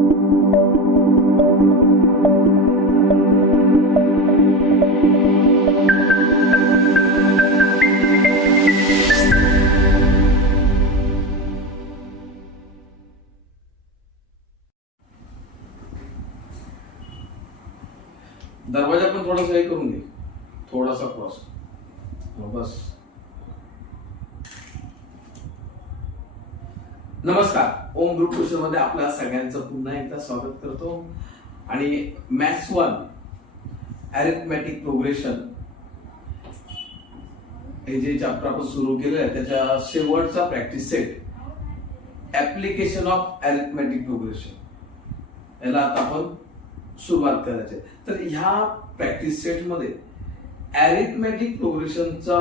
दरवाजा पण थोडासा हे करून घे, थोडासा क्रॉस, बस. नमस्कार, ओम ग्रुप ट्युशन मध्ये आपल्या सगळ्यांचं पुन्हा एकदा स्वागत करतो. आणि मॅथ्स 1 अरिथमॅटिक प्रोग्रेशन हे जे चॅप्टर आपण सुरू केलं आहे त्याच्या शेवटचा practice set application of arithmetic progression याला आता आपण सुरुवात करायची. तर ह्या प्रॅक्टिस सेट मध्ये अरिथमॅटिक प्रोग्रेशनचा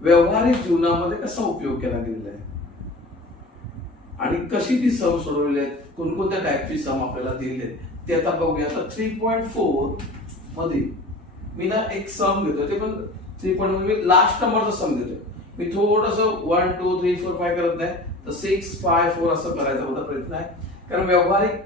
व्यवहारिक जीवनामध्ये कसा उपयोग केला गेलेला आहे आणि कशी ती सम सोडवलेली आहेत, कोणकोणत्या टाईपची सम आपल्याला दिलेली आहेत ते आता बघूया. आता 3.4 मध्ये मी ना एक सम घेतो, ते पण 3.1 मी लास्ट नंबरचा सम घेतो. मी थोडस 1 2 3 4 5 करत नाही, तर 6 5 4 असं करायचा माझा प्रयत्न आहे. कारण व्यवहारिक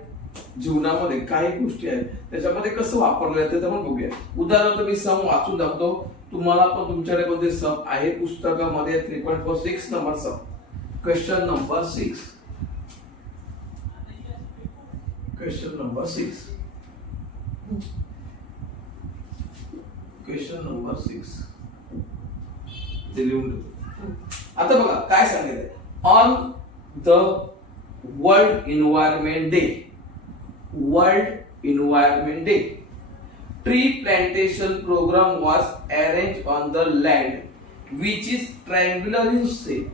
जीवनामध्ये काही गोष्टी आहेत त्याच्यामध्ये कसं वापरलं जातं ते आपण बघूया. उदाहरणार्थ मी सम वाचून दाखवतो, तुम्हाला पण तुमच्याकडे कोणते सम आहे पुस्तकामध्ये 3.4 6 number sum. Question number 6. Question number 6. Question number 6 ते लिहून देतो. आता बघा काय सांगितलंय. On the world environment day, world environment day, tree plantation program was arranged on the land which is triangular in shape.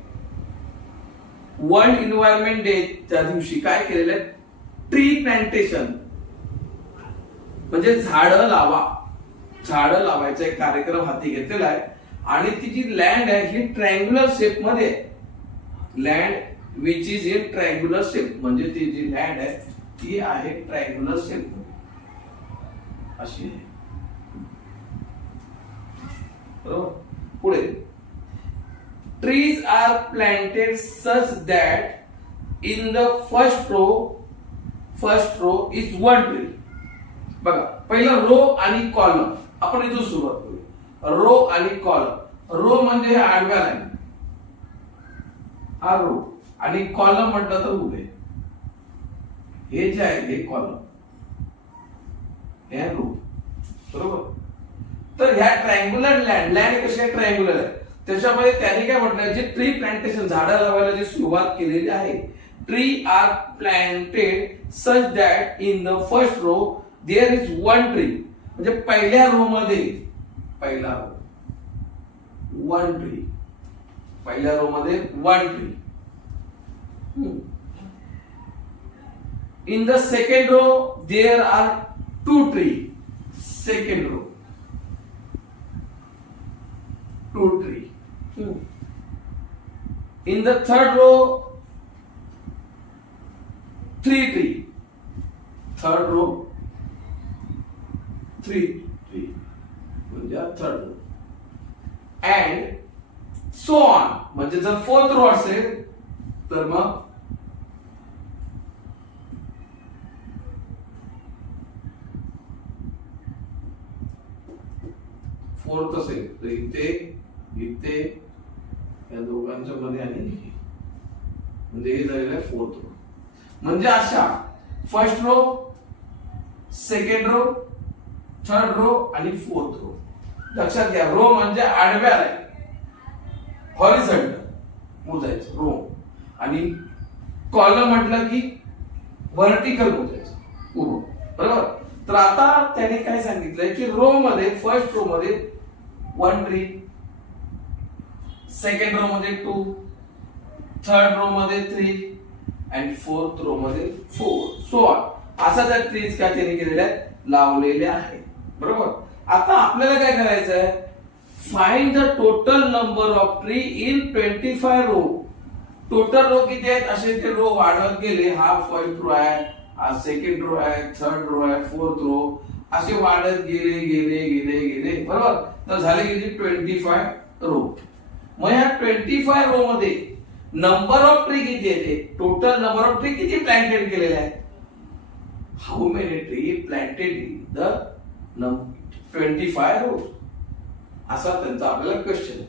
World environment day त्या दिवशी काय केलेलं आहे, ट्री प्लांटेशन म्हणजे झाडं लावायचा एक कार्यक्रम हाती घेतलेला आहे. आणि ती जी लँड आहे ही ट्रायंग्युलर शेप मध्ये, land which is in triangular shape, म्हणजे ती जी लँड आहे ती आहे ट्रायंग्युलर शेप मध्ये अशी आहे. बरोबर. पुढे trees are planted such that in the first row is one tree. बघा पहिला रो आणि कॉलम आपण इथून सुरुवात करूया. रो आणि कॉलम. रो म्हणजे आडव्या लाईन, हा रो, आणि कॉलम म्हटलं तर उभे. हे जे आहे हे कॉलम, हे रो. बरोबर. तर ह्या ट्रायंग्युलर लँड कशी आहे, ट्रायंग्युलर आहे. त्याच्यामध्ये त्याने काय म्हटलं, जे ट्री प्लांटेशन झाडं लावायला जी सुरुवात केलेली आहे, tree are planted such that in the first row there is one tree. म्हणजे पहिल्या रो मध्ये, पहिला रो वन ट्री, पहिल्या रो मध्ये one tree. In the second row there are two tree, second row two tree. In the third row, 3 tree. Third row, 3 tree. म्हणजे third row. And so on. म्हणजे जर fourth row असेल तर मग fourth असेल तर इथे इथे या दोघांच्या मध्ये आणि म्हणजे हे झालेलं आहे फोर्थ रो. म्हणजे अशा first row, second row, third row आणि फोर्थ रो. लक्षात घ्या, रो म्हणजे आडव्या लाईन, हॉरिझॉन्टल मोजायचं रो, आणि कॉलम म्हटलं की व्हर्टिकल मोजायचं उभं. बरोबर. तर आता त्याने काय सांगितलंय की रो मध्ये, फर्स्ट रो मध्ये 1 ट्री, सेकंड रो मध्ये 2, थर्ड रो मध्ये 3 आणि फोर्थ रो मध्ये 4, सो ऑन. असा त्या ट्रीज काय त्यांनी केलेल्या आहेत, लावलेल्या आहेत. बरोबर. आता आपल्याला काय करायचं आहे, find the total number of tree in 25 row. Total row किती आहेत, असे ते रो वाढत गेले. हा फर्स्ट रो आहे, हा सेकंड रो आहे, थर्ड रो आहे, फोर्थ रो, असे वाढत गेले गेले गेले गेले. बरोबर. तर झाले किती, 25 रो. मग या 25 रो मध्ये नंबर ऑफ ट्री किती येते, टोटल नंबर ऑफ ट्री किती प्लांटेड केलेले आहेत, how many tree planted in the 25 rows. असा त्यांचा आपल्याला क्वेश्चन आहे.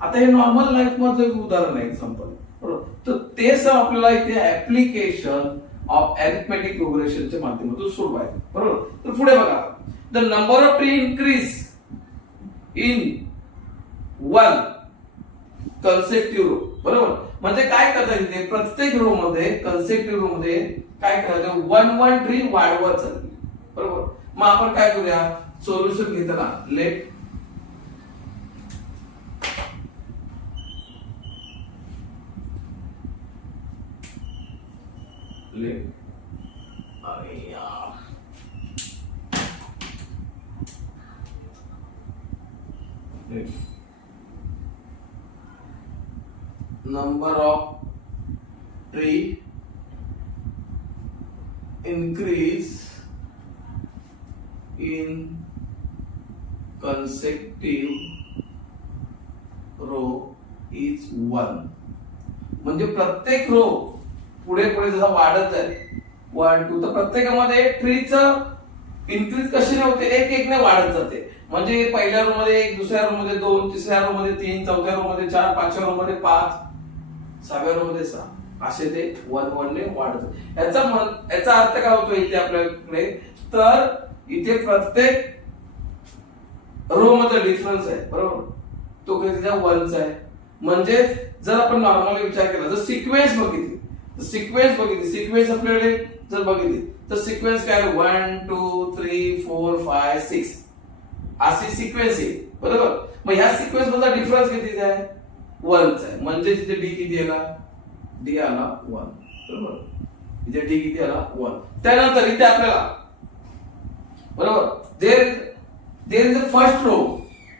आता हे नॉर्मल लाईफ मधलं एक उदाहरण आहे, एक्झाम्पल, बरोबर. तर ते सर आपल्याला इथे ऍप्लिकेशन ऑफ अरिथमेटिक प्रोग्रेशनच्या माध्यमातून सोडवायचं, बरोबर. तर पुढे बघा, the number of tree increase in 1 consecutive row, बरोबर. म्हणजे काय करता येते, प्रत्येक रो मध्ये कन्सेक्टिव्ह रो मध्ये काय करायचं, 1 ट्री वाढवत चालली, बरोबर. मग आपण काय करूया, सोल्युशन घेताना late number of tree increase in consecutive row is 1. म्हणजे प्रत्येक रो पुढे पुढे जसा वाढत जाईल 1 2, तर प्रत्येकामध्ये ट्रीचं इन्क्रीज कशी होते, एक एक ने वाढत जाते. म्हणजे पहिल्या रो मध्ये 1, दुसऱ्या रो मध्ये 2, तिसऱ्या रो मध्ये 3, चौथ्या रो मध्ये 4, पाचव्या रो मध्ये 5, सहाव्या रो मध्ये 6, असे ते 1 ने वाढत. याचा अर्थ काय होतो इथे आपल्याकडे, तर इथे प्रत्येक रो मध्ये डिफरन्स आहे, बरोबर, तो कितीचा 1चा आहे. म्हणजे जर आपण नॉर्मली विचार केला, जर सिक्वेन्स बघितली, सिक्वेन्स आपल्याकडे जर बघितली तर सिक्वेन्स काय, 1 2 3 4 5 6 अशी सिक्वेन्स आहे, बरोबर. मग ह्या सिक्वेन्स मधला डिफरन्स कितीचा आहे, 1चा आहे. म्हणजे तिथे डी किती आला, डी आला 1, बरोबर. इथे डी किती आला, 1. त्यानंतर इथे आपल्याला, बरोबर, there is a first row,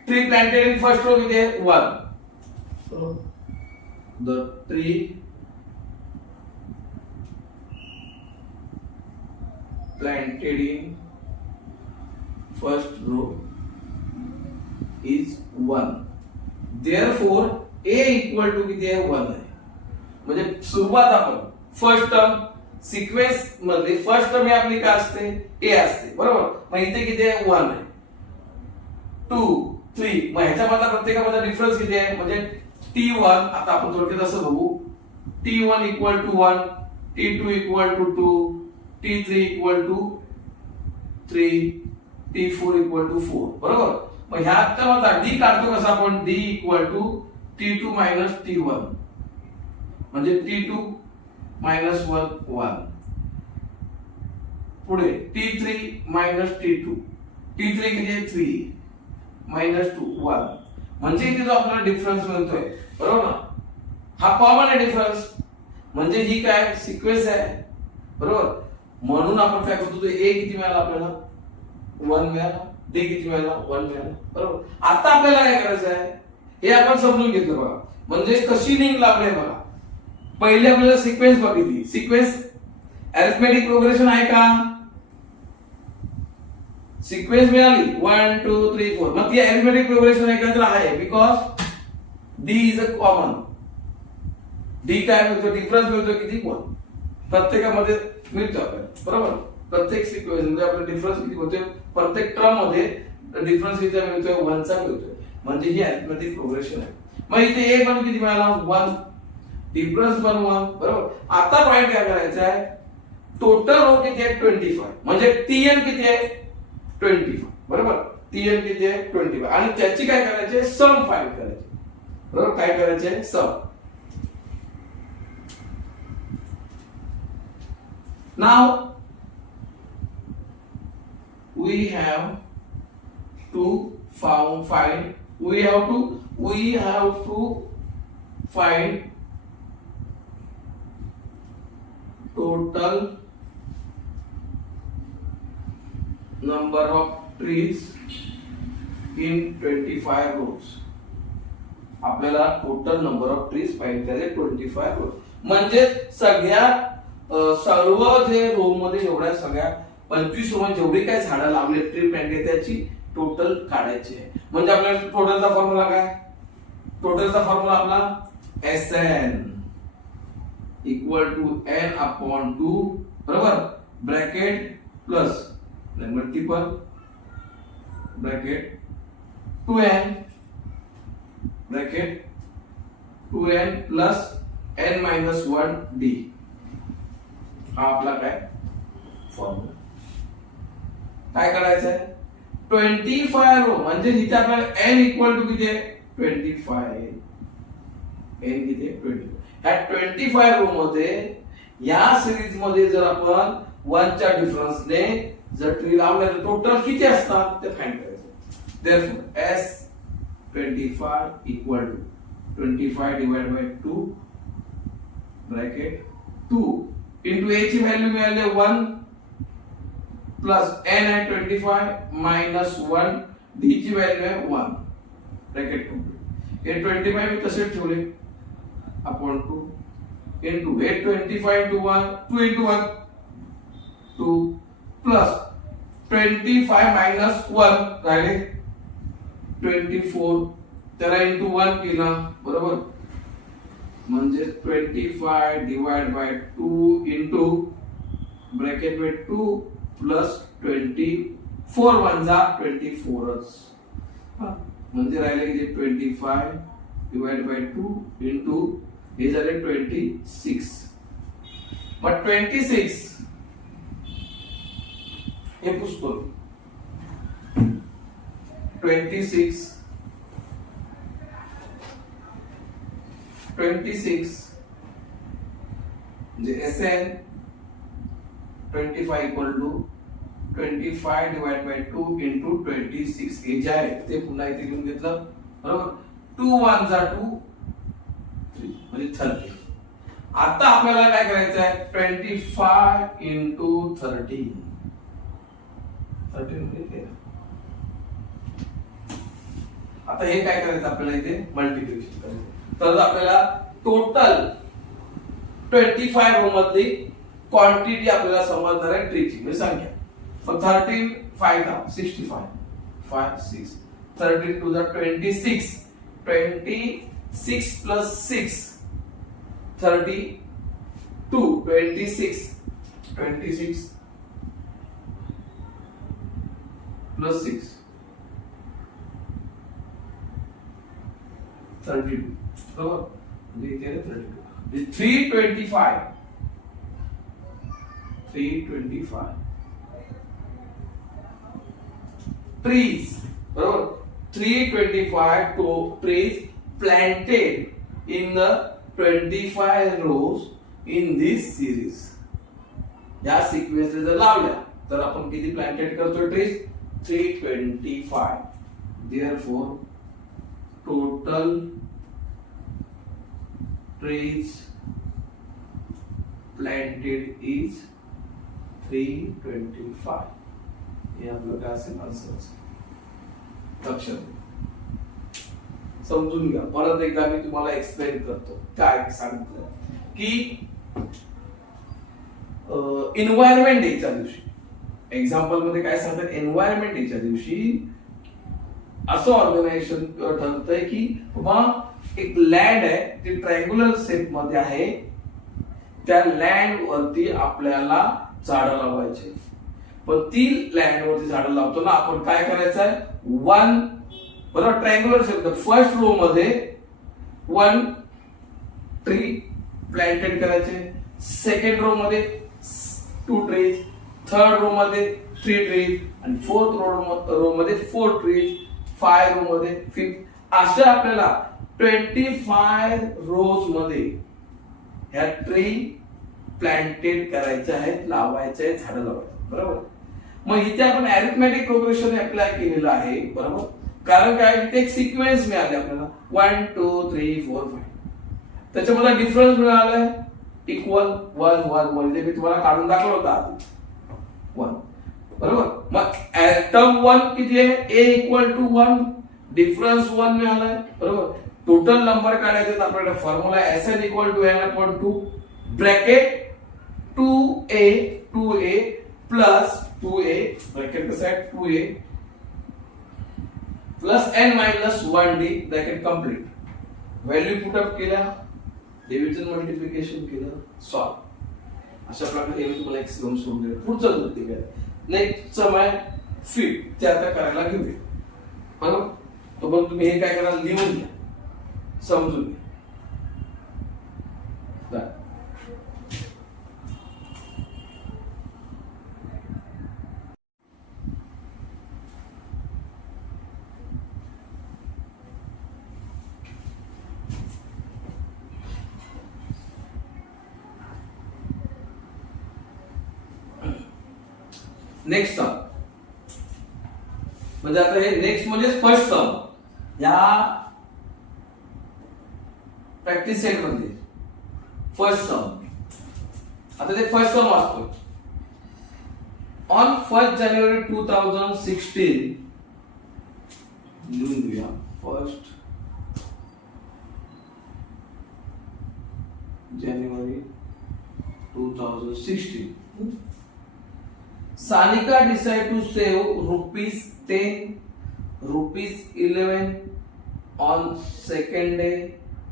tree planted in first row किती आहे, 1. The tree planted in first row is 1. Therefore a equal to किती आहे, 1 आहे. म्हणजे सुरुवात आपण फर्स्ट टर्म सिक्वेन्स मध्ये फर्स्ट टर्म आपली काय असते, a असते, बरोबर. मग इथे किती आहे, 1 आहे. 2 3, मग ह्याच्यामधला प्रत्येकामधला डिफरन्स किती आहे, म्हणजे t1. आता आपण थोडक्यात असं बघू, t1 equal to 1, t2 equal to 2, T3 equal to 3, T4 equal to 4, बरोबर. मग ह्याचा D काढतो कसा आपण, D equal to T2 minus T1, म्हणजे T2 मायनस 1. पुढे T3 मायनस T2, T3 किती आहे, 3 मायनस 2 1. म्हणजे इथे जो आपल्याला डिफरन्स मिळतोय, बरोबर ना, हा कॉमन आहे डिफरन्स. म्हणजे ही काय सिक्वेन्स आहे, बरोबर. म्हणून आपण काय करतो, ए किती मिळाला आपल्याला, 1 मिळाला, डी किती मिळाला, 1 मिळाला, बरोबर. आता आपल्याला काय करायचं आहे हे आपण समजून घेतलं बघा. म्हणजे कशी लिंक लावली बघा. पहिले आपल्याला सिक्वेन्स बघितली, सिक्वेन्स अरिथमेटिक प्रोग्रेशन आहे का, सिक्वेन्स मिळाली 1 2 3 4. मग ती अरिथमेटिक प्रोग्रेशन एकत्र आहे, because D is a common. D काय मिळतो, डिफरन्स मिळतो किती, 1. प्रत्येकामध्ये मिळतो आपल्याला, बरोबर. प्रत्येक सिक्वेन्स मध्ये आपल्याला डिफरन्स किती होते, प्रत्येक टर्म मध्ये डिफरन्स किती मिळतोय, 1चा मिळतोय. म्हणजे ही अरिथमेटिक प्रोग्रेशन आहे. मग इथे ए पण किती मिळाला, 1, डिफरन्स पण 1, बरोबर. आता पॉइंट काय करायचा आहे, टोटल रो किती आहे, 25. म्हणजे टीएन किती आहे, 25, बरोबर. टीएन किती आहे, 25. आणि त्याची काय करायचे, सम फाइंड करायचे, बरोबर. काय करायचे, सम. Now we have to find total number of trees in 25 rows. आपल्याला total number of trees find करायचे 25 rows. म्हणजे सगळ्या सर्व जे रो मध्ये एवढ्या सगळ्या 25 रो मध्ये जेवढी काय झाडं लावले, ट्री प्लांट त्याची टोटल काढायची आहे. म्हणजे आपल्याला टोटलचा फॉर्म्युला काय, टोटलचा फॉर्म्युला आपला SN equal to N upon 2, बरोबर. Bracket plus multiple bracket 2n bracket 2n plus n minus 1 d हा आपला काय फॉर्म्युला. काय करायचं आहे 25 रो म्हणजे इथे आपल्याला n इक्वल टू किती आहे 25 n किती आहे 25. ह्या 25 रो मध्ये या सिरीज मध्ये जर आपण 1 च्या डिफरन्सने जर ट्री लावले तर टोटल किती असतात ते फाइंड करायचं. Therefore s 25 equal to 25 divide by 2 bracket 2 into a ची व्हॅल्यू मिळाली 1 प्लस n आहे 25 मायनस 1 d ची व्हॅल्यू आहे 1 ब्रॅकेट कंप्लीट. हे 25 मी तसेच ठेवले upon 2 into 825 into 1 2 into 1 2 plus 25 minus 1 राहिले 24 त्याला into 1 केला बरोबर म्हणजे 25 डिवाइड बाय 2 into ब्रॅकेट में 2 प्लस 24 1 जा 24च म्हणजे राहिले की 25 डिवाइड बाय 2 into हे झाले 26 but 26 हे पुसतो 26 म्हणजे SN 25 equal to 25 divide by 2 into 26 हे जे आहे ते पुन्हा इथे घेऊन घेतलं बरोबर 2 1 जा 2 म्हणजे 30. आता आपल्याला काय करायचं आहे 25 into 13 म्हणजे आता हे काय करायचं आपल्याला इथे मल्टिप्लिकेशन करायचं. तर आपल्याला टोटल 25 रो मधली क्वांटिटी आपल्याला समजणार आहे ट्रीची म्हणजे संख्या. मग 13 5 था 65 5 6 13 to the 26 26 plus 6 32 26 26 plus 6 32 बरोबर म्हणजे इथे 32 325 trees बरोबर 325 to trees planted in the 25 rows in this series. या सिक्वेन्स जर लावल्या तर आपण किती प्लांटेड करतो trees 325. therefore total trees planted is 325. हे आपलं काय असेल आन्सर असेल. लक्षात समजून घ्या. परत एकदा मी तुम्हाला एक्सप्लेन करतो काय सांगितलं की एन्व्हायरमेंट डेच्या दिवशी एक्झाम्पल मध्ये काय सांगतात एन्व्हायरमेंट डेच्या दिवशी असं ऑर्गनायझेशन ठरतंय की बाबा एक लँड आहे ती ट्रायंग्युलर शेप मध्ये आहे त्या लँड वरती आपल्याला झाडं लावायचे. पण ती लँड वरती झाडं लावताना आपण काय करायचं आहे 1 बरोबर ट्रायंग्युलर शेप फर्स्ट रो मध्ये 1 ट्री प्लांटेड करायचे सेकंड रो मध्ये 2 ट्रीज थर्ड रो मध्ये 3 ट्रीज आणि फोर्थ रो मध्ये 4 ट्रीज 5 रो मध्ये 5 अशा आपल्याला 25 रोज मध्ये ह्या ट्री प्लांटेड करायचे आहेत लावायचे आहेत झाडं लावायचे बरोबर. मग इथे आपण अरिथमेटिक प्रोग्रेशन अप्लाय केलेलं आहे बरोबर कारण काय इथे एक सिक्वेन्स मिळाली आपल्याला 1 2 3 4 5 त्याच्यामध्ये डिफरन्स मिळालाय इक्वल 1 1 1 जे मी तुम्हाला काढून दाखवलं होतं आधी 1 बरोबर. मग टर्म 1 किती आहे a इक्वल टू 1 डिफरन्स 1 मिळालाय बरोबर. टोटल नंबर काढायचे तर आपल्याला formula SN equal to n upon 2 bracket 2a plus 2a bracket कसं आहे 2a plus n minus 1d bracket complete. Value put up केल्या डिव्हिजन मल्टिप्लिकेशन केलं सॉल्व. अशा प्रकारे हे मी तुम्हाला एक्सप्लेन सोडून दिलं. पुढचं नेक्स्ट समय फिट ते आता करायला घेऊया. बरोबर, तो पण तुम्ही हे काय करा, लिहून घ्या, समजून घ्या. नेक्स्ट सम म्हणजे आता हे नेक्स्ट म्हणजे फर्स्ट सम या प्रॅक्टिस सेट मध्ये फर्स्ट सम. आता ते फर्स्ट सम वाचतो. ऑन 1 जानेवारी 2016 लिहून घेऊया. 1 जानेवारी 2016 Sanika decided to save ₹10, ₹11 on second day,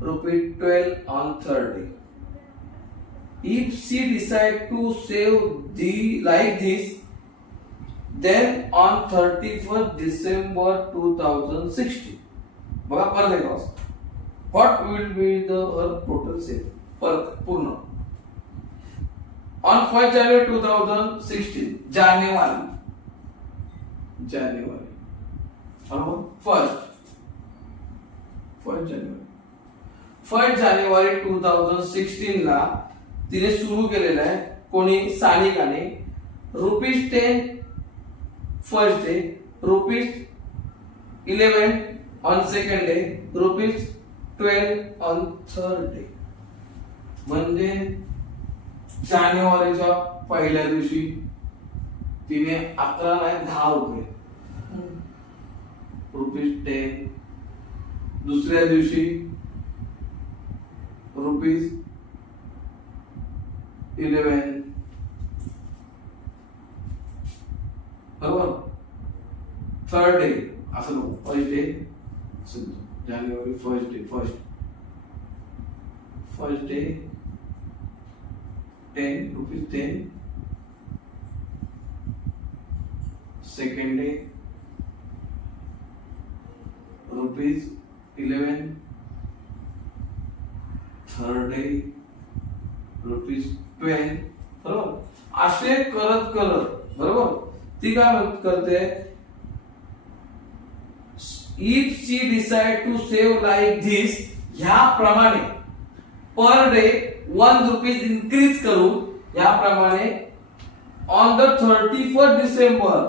₹12 on third day. If she decided to save like this, then on 31st December 2016, बघा परत एकदा what will be the total save परत पूर्ण. On 1 January 2016, जानेवारी फर्स्ट जानेवारी 2016 ला तिने सुरू केलेलं आहे. कोणी, सानिकाने. ₹10 first day, ₹11 on second day, ₹12 on third day. म्हणजे जानेवारीच्या पहिल्या दिवशी तिने 11 नाही ₹10 ₹10. दुसऱ्या दिवशी ₹11. बरोबर. थर्ड डे असं नको, फर्स्ट डे जानेवारी first day ₹10. Second day ₹11. Third day ₹12. बरोबर. असे करत बरोबर ती काय करते, if she decide to save like this, ह्या प्रमाणे पर डे ₹1 इन्क्रीज करून याप्रमाणे ऑन द 31st डिसेंबर,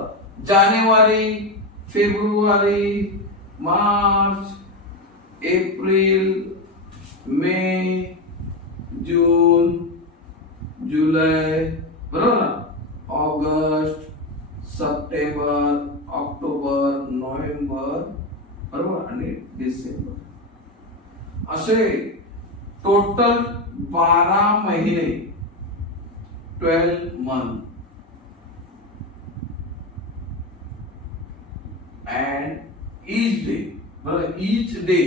जानेवारी, फेब्रुवारी, मार्च, एप्रिल, मे, जून, जुलै, बरोबर ना, ऑगस्ट, सप्टेंबर, ऑक्टोबर, नोव्हेंबर, बरोबर, आणि डिसेंबर, असे टोटल 12 महिने, 12 months. And each day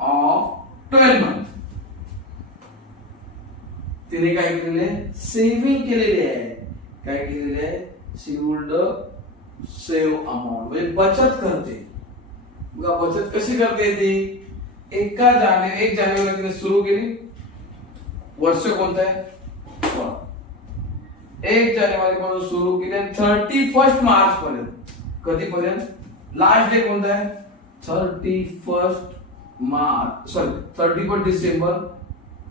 of 12 months तिने काय केलेले, सेव्हिंग केलेली आहे. काय केलेले आहे, शी वुड सेव्ह अमाऊंट, म्हणजे बचत करते. बघा बचत कशी करते ती. 1 जानेवारी तिने सुरू केली. वर्ष कोणतं आहे, 1 जानेवारी पासून सुरू केली 31 मार्च पर्यंत. कधीपर्यंत, लास्ट डे कोणता आहे, 31 डिसेंबर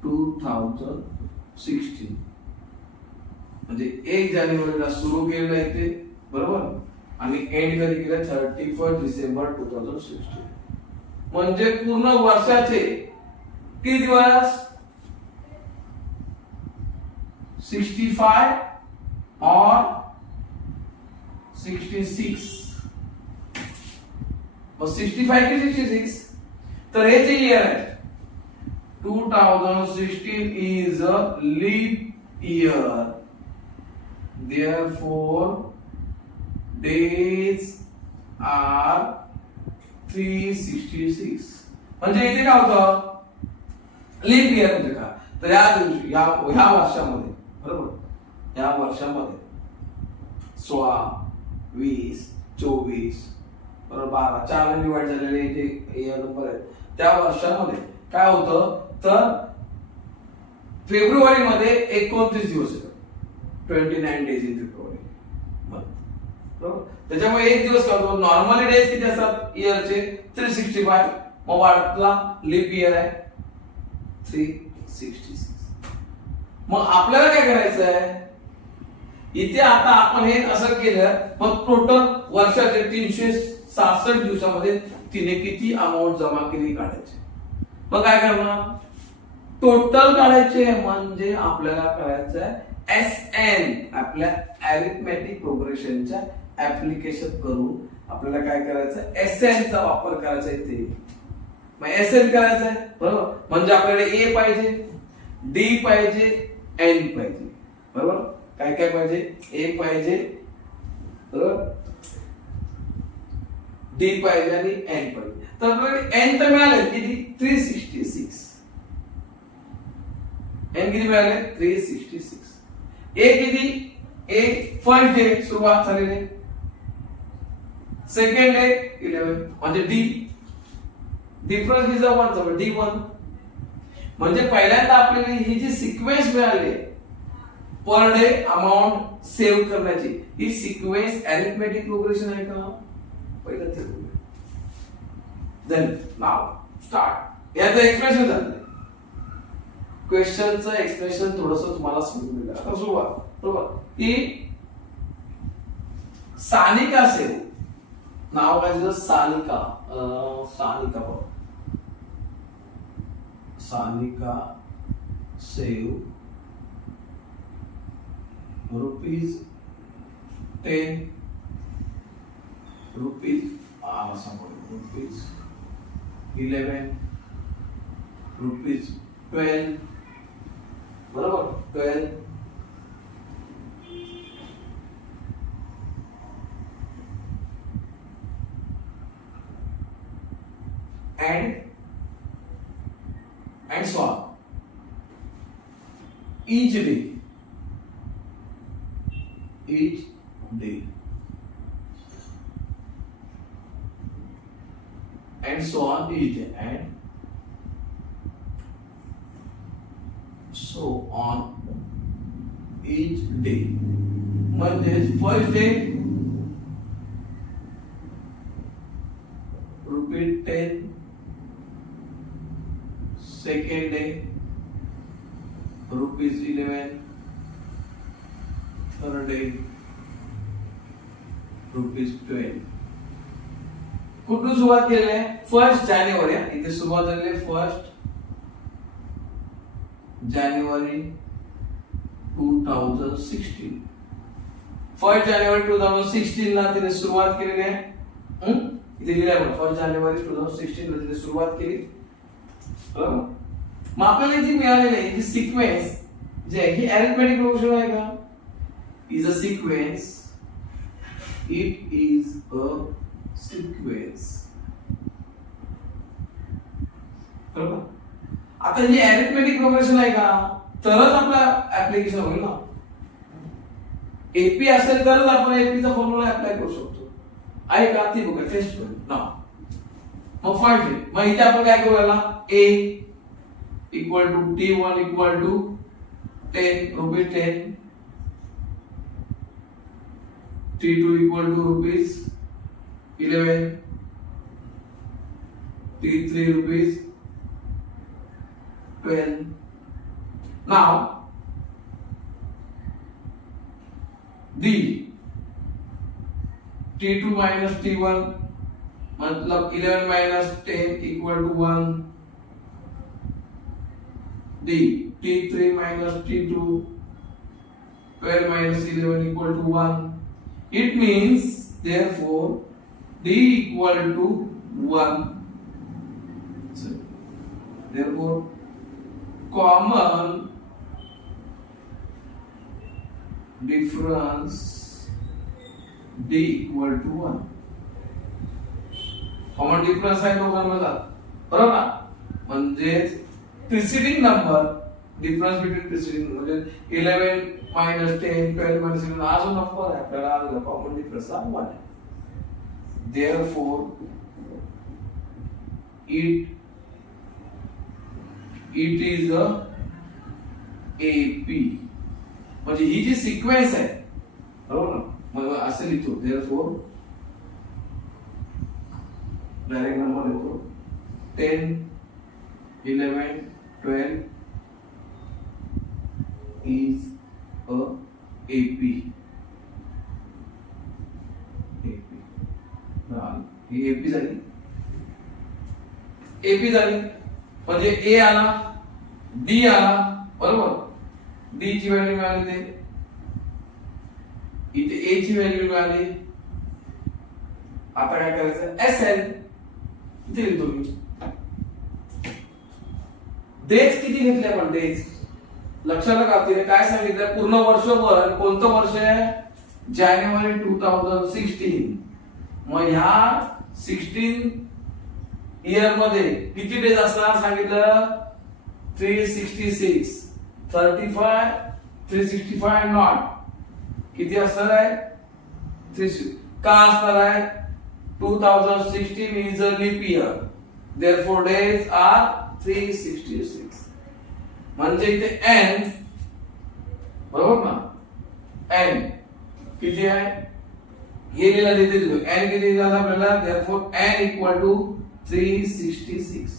2016. म्हणजे 1 जानेवारीला सुरू केलेलं आहे ते, बरोबर, आणि एंड कधी केलं, 31 डिसेंबर 2016. म्हणजे पूर्ण वर्षाचे किती दिवस, 65 और 66. 65 की 66, तर हे जे इयर आहे 2016 is a leap year, therefore days are 366. म्हणजे इथे काय होतं, लीप इयर म्हणजे काय, तर या दिवशी ह्या वर्षामध्ये, बरोबर, या वर्षामध्ये 16, 20, 24, बरोबर, 12, 4 डिवाइड झालेले जे इयर नंबर आहेत, त्या वर्षामध्ये काय होतं तर फेब्रुवारी मध्ये 29 दिवस येतात, 29 डेज इन फेब्रुवारी, बरोबर. त्याच्यामुळे एक दिवस करतो. नॉर्मली डेज किती असतात इयरचे 365, मग वाढला लीप इयर आहे 366. मग आपल्याला काय करायचं आहे इथे, आता आपण हे असं केलं, मग टोटल वर्षाचे 366 दिवसामध्ये तिने किती अमाऊंट जमा केली काढायचे. मग काय करणार, टोटल काढायचे, म्हणजे आपल्याला करायचं आहे SN, आपल्या अरिथमेटिक प्रोग्रेशनच्या ऍप्लिकेशन करून आपल्याला काय करायचं, SN चा वापर करायचा इथे. मग SN करायचं आहे, बरोबर, म्हणजे आपल्याकडे A पाहिजे, D पाहिजे, N पाहिजे, बरोबर. काय काय पाहिजे, A पाहिजे, बरोबर, D पाहिजे आणि N पाहिजे. तर आपल्याकडे N तर मिळाले किती, 366. N किती मिळाले, 366. A किती, A फर्स्ट डे सुरुवात झालेली, सेकंड डे 11, म्हणजे D डिफरन्स इज 1, D1. म्हणजे पहिल्यांदा आपल्याला ही जी सिक्वेन्स मिळाली पर डे अमाउंट सेव्ह करण्याची, ही सिक्वेन्स अरिथमेटिक प्रोग्रेशन आहे का, पहिलं ते बघूया. Then now start. याचं एक्सप्रेशन झालं, क्वेश्चनचं एक्सप्रेशन थोडस तुम्हाला समजून गेलं. आता सुरुवात, बरोबर, की सानिका सेव, नाव काय दिलं, सानिका, सानिका बघ, Sanika save rupees 10, rupees rupees 11, rupees 12, बरोबर, 12, and so on. Each day, and so on, each day, and so on each day. म्हणजे first day ₹10, second day ₹11, third day ₹12. कुठून सुरुवात केली आहे, 1 जानेवारी, इथे सुरुवात झाली आहे 1 जानेवारी 2016. 1 जानेवारी 2016 ला तिने सुरुवात केलेली आहे. इथे लिहिलंय बघा, 1 जानेवारी 2016 ला तिने सुरुवात केली. मग आपल्याला जी मिळालेली आहे जी सिक्वेन्स जे आहे ही अरिथमेटिक प्रोग्रेशन आहे का, is a sequence, it is a sequence, बरोबर. आता ही अरिथमेटिक प्रोग्रेशन आहे का, तरच आपला ऍप्लिकेशन होईल ना. एपी असेल तरच आपण एपीचा फॉर्म्युला अप्लाय करू शकतो, आहे का ती बघा, टेस्ट करू ना. मग फाइंड, मग इथे आपण काय करू, याला A equal to T1 equal to 10 rupees 10, T2 equal to rupees 11, T3 rupees 12. Now D, T2 minus T1 मतलब 11 minus 10 equal to 1. D, T3 minus T2, 12 minus 11 equal to 1. It means therefore D equal to 1. So, therefore common difference D equal to 1. Common difference आहे दोघांमध्ये, बरोबर ना. म्हणजे preceding number difference between preceding म्हणजे 11 minus 10 12 minus 11 हा जो number आहे आपल्याला आलेला कॉमन डिफरन्स हा 1 आहे. Therefore it is a AP म्हणजे ही जी सिक्वेन्स आहे बरोबर ना मग असं लिहितो therefore डायरेक्ट नंबर लिहितो 10 11 12 is a AP he AP झाली म्हणजे A आला D आला बरोबर D ची व्हॅल्यू मिळाली ते इथे A ची व्हॅल्यू मिळाली आता काय करायचं SN इथे लिहितो मी डेज किती घेतले आपण डेज लक्षात का तिने काय सांगितलं पूर्ण वर्षभर आणि कोणतं वर्ष आहे जानेवारी 2016 मग ह्या 16 इयर मध्ये किती डेज असणार सांगितलं 366 35 365 नॉट किती असणार आहे 360 का असणार आहे 2016 is a leap year therefore days are 366 म्हणजे इथे n बरोबर ना n किती आहे हे लिहिला देते n किती झाला आपल्याला therefore n equal to 366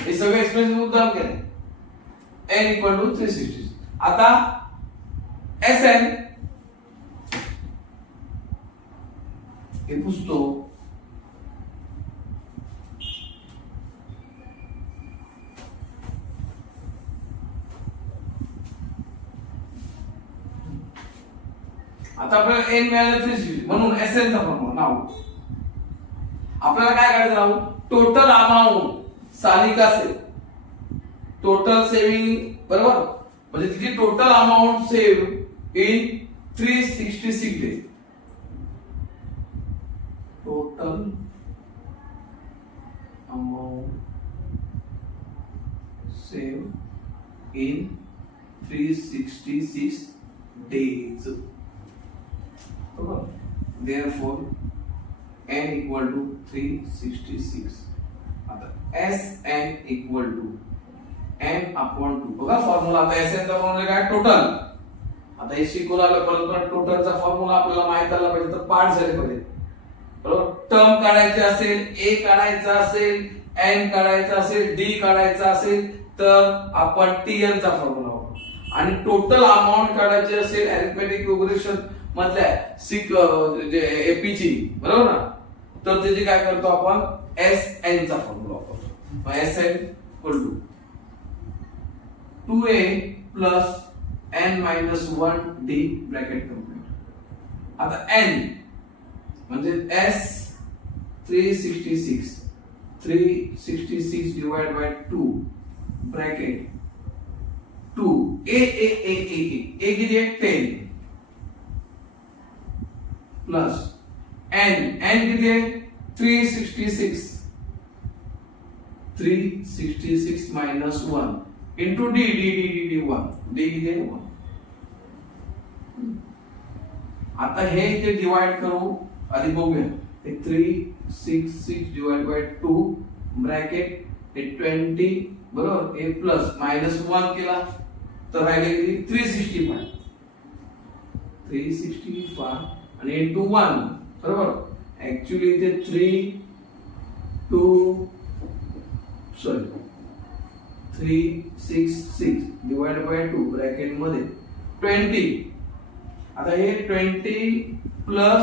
हे सगळे एक्सप्रेशन मुद्दाम केले n equal to 366 आता Sn हे पुसतो आता आपल्याला n मिळालं 360 म्हणून Sn चा फॉर्म्युला नाव आपल्याला काय करायचं नाव टोटल अमाउंट सालिका से टोटल सेव्हिंग बरोबर म्हणजे तिची total amount save in 366 days total amount save in 366 days therefore n equal to 366 आता Sn equal to n upon 2 बघा फॉर्म्युला आता Sn चा फॉर्म्युला काय टोटल आता हे शिकून आलं परंतु टोटलचा फॉर्म्युला आपल्याला माहित आला पाहिजे तर पार्ट झाले पाहिजे बरोबर टर्म काढायचे असेल A काढायचा असेल n काढायचा असेल D काढायचा असेल तर आपण Tn चा फॉर्म्युला वापरू आणि टोटल अमाउंट काढायची असेल अरिथमेटिक प्रोग्रेशन मधल्या जे एपी ची बरोबर ना तर त्याची काय करतो आपण Sn चा फॉर्म्युला वापरतो मग Sn equal to 2a plus n minus 1 d bracket complete आता n म्हणजे S 366 divide by 2 bracket 2 a किती आहे 10 प्लस n किती आहे 366 मायनस 1 इंटू d 1 d किती आहे 1 आता हे इथे डिवाइड करू आधी बघूया 366 डिवाइड बाय 2 ब्रॅकेट 20 बरोबर a प्लस मायनस 1 केला तर राहिले 365 आणि इंटू 1 बरोबर ऍक्च्युअली इथे 366 डिवाइड बाय 2 ब्रॅकेट मध्ये 20 आता हे 20 प्लस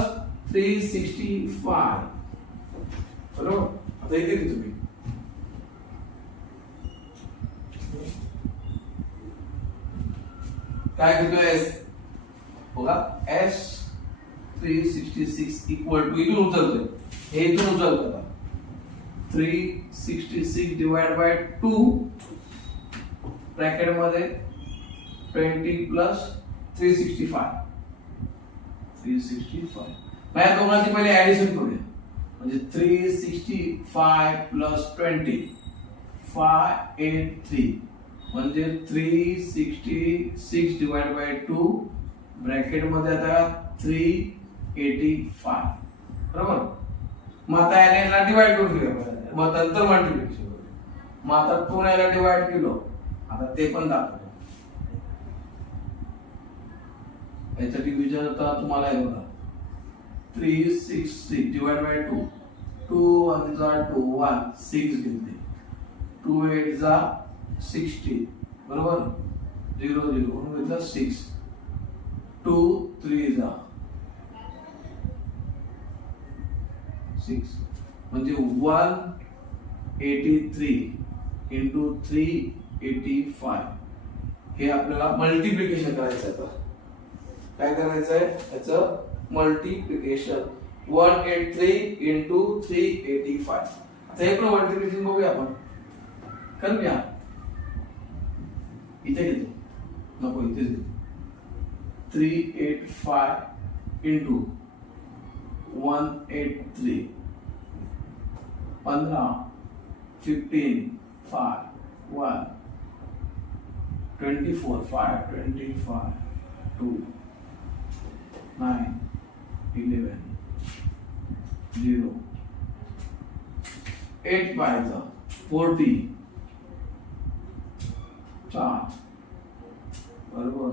365 बरोबर आता इथे लिहितो मी काय घेतोय S बघा S 366 इक्वल टू इथून उचलतोय हे इथून उचलतो 366 डिवाइड बाय 2 ब्रॅकेट मध्ये 20 प्लस 365 या दोघांची पहिले ऍडिशन करूया म्हणजे 365 प्लस 20 583 म्हणजे 366 डिवाइड बाय 2 ब्रॅकेट मध्ये आता 385 बरोबर. मग आता याला डिवाइड करून घेऊया, मग नंतर मल्टिप्लिकेशन करूया. मग आता 2 याला डिवाइड केलो, आता ते पण दाखवतो. याचं डिव्हिजन आता तुम्हाला आहे बघा, 366 डिवाइड बाय 2, 2 1 जा 2 1 6 घेतले, 2 8 जा 60 बरोबर, 0 0 म्हणून घेतलं 6, 2 3 जा 6 म्हणजे 183 इंटू 385. हे आपल्याला मल्टिप्लिकेशन करायचं आहे. आता काय करायचं आहे याचं मल्टिप्लिकेशन, 183 इंटू 385. आता हे पण मल्टिप्लिकेशन बघूया आपण, करूया. इथे घेतो, नको इथेच घेतो. 385 इंटू 183, 15 15 5 1 24 5 25 2 9 11 0 8 5 40 4 बरोबर,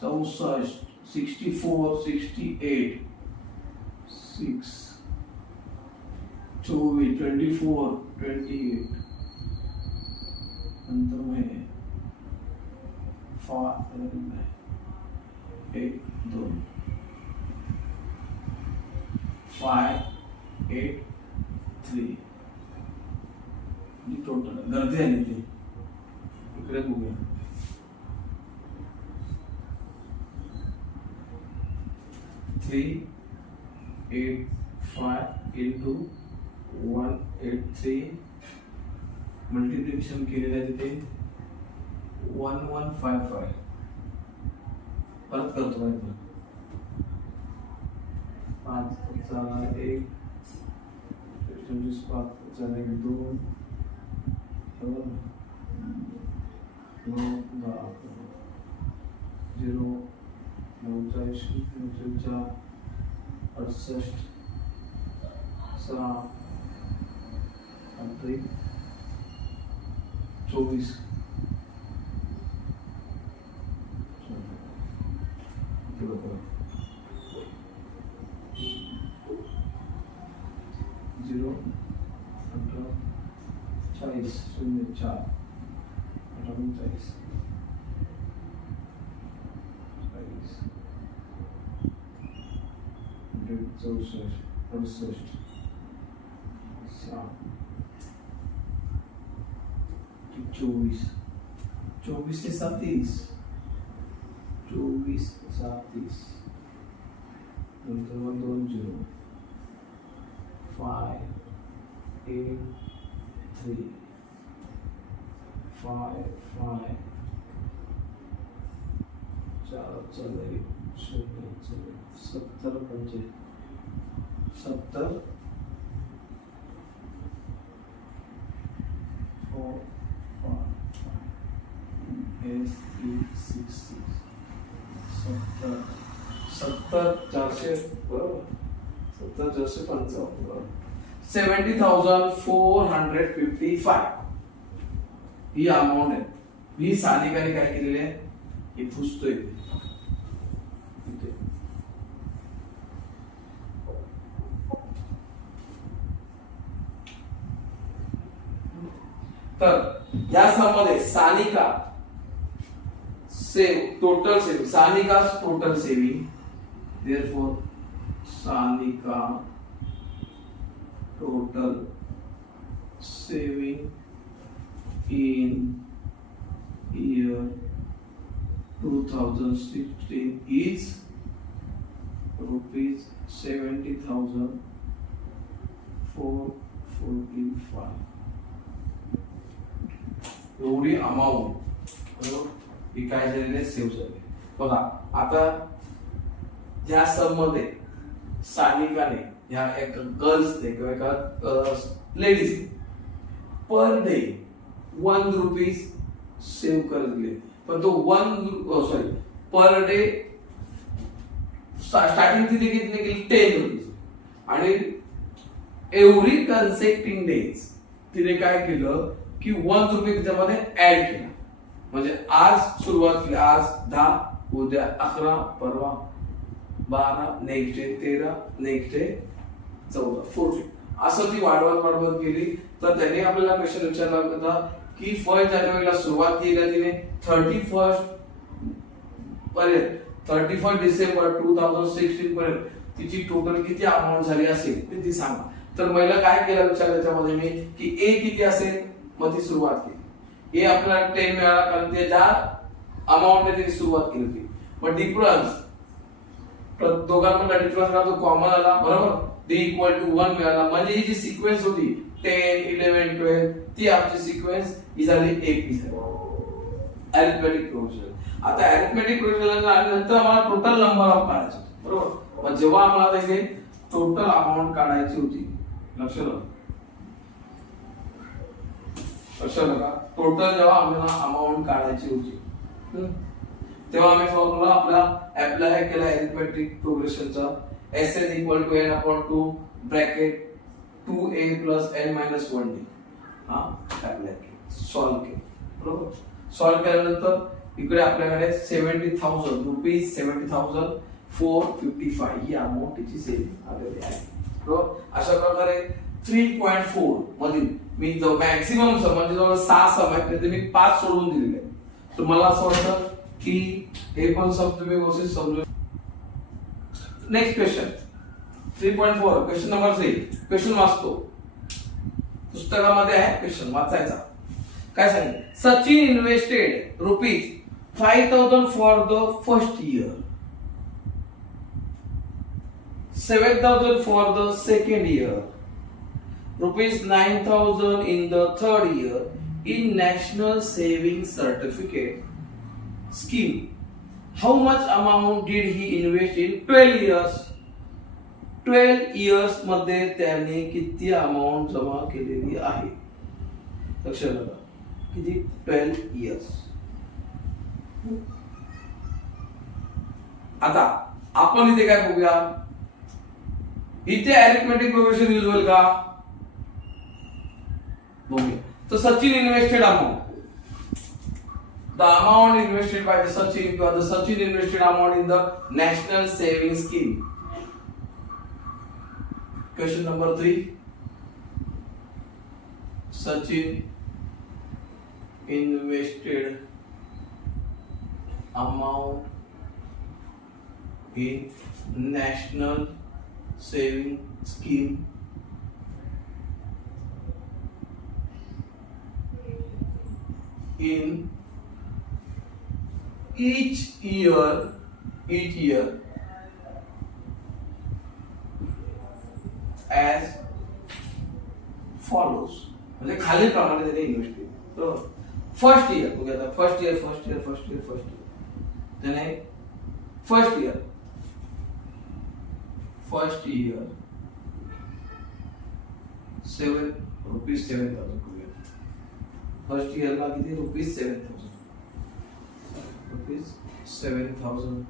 64 64 68 6 24 24 28 नंतर में 1 2 5 8 3 टोटल गर्दी आहे ते. इकडे बघूया, 385 इंटू 183 मल्टिप्लिकेशन केलेलं आहे तिथे 1155. परत करतो माहिती, 5 चला 1 25 5 चला 1 2 9 0 49 68 6 24 0 40 0 4 48 64 68 24 24 से 37 24 37 नंतर 1 2 0 5 8 3 5 5 4 चले 0 चले 70 पंचे 70 4 5 S 3 6 6 70 400 बरोबर, 70 455 बरोबर, 70,455 ही अमाऊंट आहे. ही सानिकाने काय केलेली आहे, हे पुसतोय इथे. तर या मध्ये Sanika save total saving, Sanika total saving, therefore Sanika total saving in year 2016 is rupees 70,445. एवढी अमाऊंट ही काय झालेली आहे, सेव्ह झाली. बघा आता ज्या सम मध्ये सानिकाने ह्या एक गर्ल्सने किंवा एका लेडीजने पर डे ₹1 सेव्ह करत गेले, पण तो पर डे स्टार्टिंग तिने किती केली ₹10 आणि एव्हरी कन्सेक्टिंग डेज तिने काय केलं की ₹1 त्याच्यामध्ये ऍड केला. म्हणजे आज सुरुवात केली, आज 10, उद्या 11, परवा 12, नेक्स्ट डे 13, नेक्स्ट डे 14, 14 असं ती वाढवत गेली. तर त्यांनी आपल्याला क्वेश्चन विचारला होता की 1 जानेवारीला सुरुवात केली तिने 31 डिसेंबर 2016 पर्यंत तिची टोटल किती अमाऊंट झाली असेल ते ती सांगा. तर महिला काय केलं विचार त्याच्यामध्ये मी की ए किती असेल, मग ती सुरुवात केली. ए आपल्याला 10 मिळाला कारण ते ज्या अमाऊंटने तिने सुरुवात केली होती. मग डिफरन्स दोघांमधला डिफरन्स जो कॉमन आला बरोबर, d = 1 मिळाला. म्हणजे ही जी सिक्वेन्स होती 10, 11, 12 ती आमची सिक्वेन्स ही झाली एक अरिथमेटिक प्रोग्रेशन. आता अरिथमेटिक प्रोग्रेशन नंतर आम्हाला टोटल नंबर ऑफ काढायचे बरोबर. मग जेव्हा आम्हाला इथे टोटल अमाऊंट काढायची होती, लक्षात का टोटल जेव्हा आम्हाला अमाऊंट काढायची होती तेव्हा आम्ही फॉर्म्युला आपला अप्लाय केला अरिथमेटिक प्रोग्रेशनचा. Sn = n/2 bracket 2a + n - 1d हा अप्लाय केला, सॉल्व केला बरोबर. सॉल्व केल्यानंतर इकडे आपल्याकडे ₹70,000 70,455 ही अमाऊंट तिची सेव्हिंग आलेली आहे बरोबर. अशा प्रकारे 3.4 मधील मी जो मॅक्सिमम सम म्हणजे जवळ 6 सम आहेत ते मी 5 सोडून दिलेले आहेत. तर मला असं वाटतं की हे पण सम तुम्ही व्यवस्थित समजून. Next question 3.4 question number 3 question वाचतो, पुस्तकामध्ये आहे क्वेश्चन वाचायचा. काय सांगितलं, Sachin invested ₹5,000 for the first year, 7,000 for the second year, ₹9,000 in the third year in National Savings Certificate Scheme. How much amount did he invest in 12 years? 12 years मध्ये त्याने किती amount जमा केलेली आहे, लक्षात ठेवा किती 12 years. आता आपण इथे काय बघूया, इथे अरिथमेटिक प्रोग्रेशन यूज होईल का बघूया. तर Sachin invested amount, the amount invested by the Sachin invested amount in the National Savings Scheme. Question number 3, Sachin invested amount in National Saving Scheme in each year as follows. म्हणजे खालील प्रमाणे त्याने invest केले. तर फर्स्ट इयर बघूया, first year त्याने first year ₹7,000 करूया. First इयरला किती ₹7,000.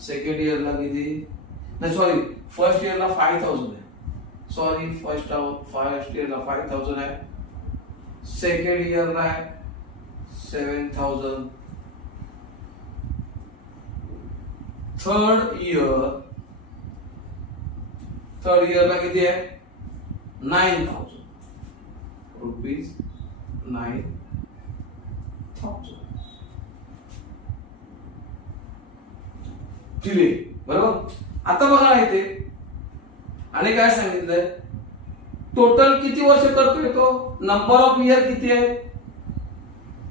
सेकंड इयरला किती, नाही सॉरी फर्स्ट इयरला 5,000 आहे, सॉरी फर्स्ट इयरला 5,000 आहे, सेकंड इयरला आहे 7,000, थर्ड इयरला किती आहे ₹9,000 दिले बरोबर. आता बघा इथे आणि काय सांगितलंय, टोटल किती वर्ष करतोय तो, नंबर ऑफ इयर किती आहे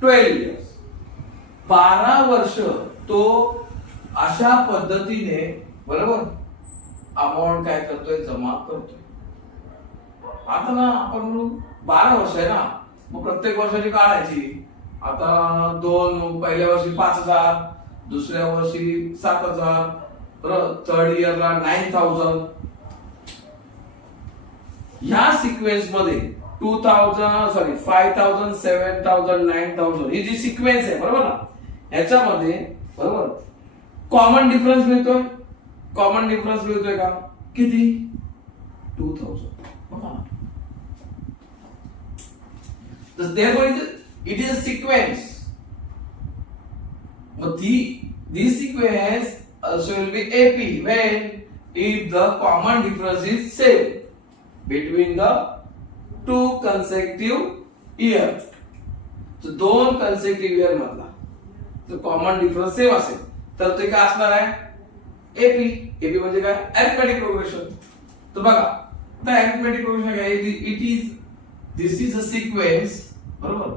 12 years, 12 वर्ष तो अशा पद्धतीने बरोबर अमाऊंट काय करतोय जमा करतोय. आता ना आपण म्हणू 12 वर्ष आहे ना, मग प्रत्येक वर्षाची काढायची. आता पहिल्या वर्षी 5,000, दुसऱ्या वर्षी 7,000, थर्ड इयरला 9,000, ह्या सिक्वेन्स मध्ये 5000 7000 9000 ही जी सिक्वेन्स आहे बरोबर ना, याच्यामध्ये बरोबर कॉमन डिफरन्स मिळतोय. कॉमन डिफरन्स मिळतोय का? किती? 2000. Therefore it is a sequence. But this sequence also will be AP when if the common difference is same between the two consecutive years. So दोन consecutive year मधला तर common difference same असेल तर ते काय असणार आहे? AP. AP म्हणजे काय? Arithmetic progression. तर बघा आता अरिथमेटिक प्रोग्रेशन काय? It is this is a sequence बरोबर.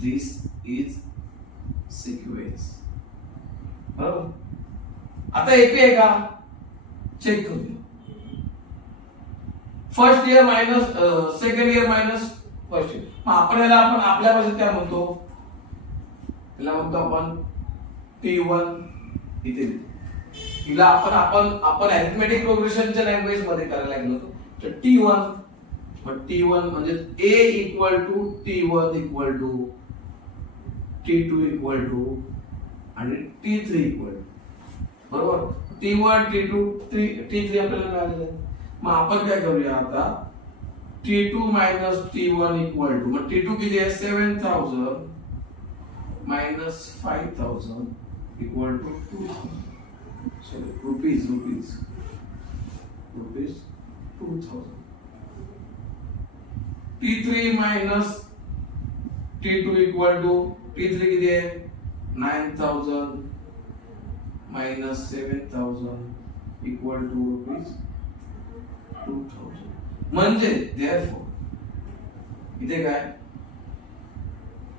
दिस इज सिक्वेन्स बरोबर. आता एपी आहे का? चेक करूया. First year minus second year minus first year. मग आपण आपल्या भाषेत काय म्हणतो? त्याला म्हणतो आपण T1. इथे हिला आपण अरिथमेटिक प्रोग्रेशनच्या लँग्वेज मध्ये करायला लागलो तर T1. मग T1 म्हणजे A equal to T1 equal to T2 equal to आणि T3 इक्वल टू बरोबर. T1 T2 T3 आपल्याला मिळालेलं आहे. मग आपण काय करूया आता? T2 minus T1 equal to मग T2 किती आहे? 7000 minus 5000 equal to 2000. Sorry rupees 2000. T3 minus T2 equal to T3 किती आहे? 9000 मायनस 7000 इक्वल टू रुपीज 2000. म्हणजे therefore इथे काय?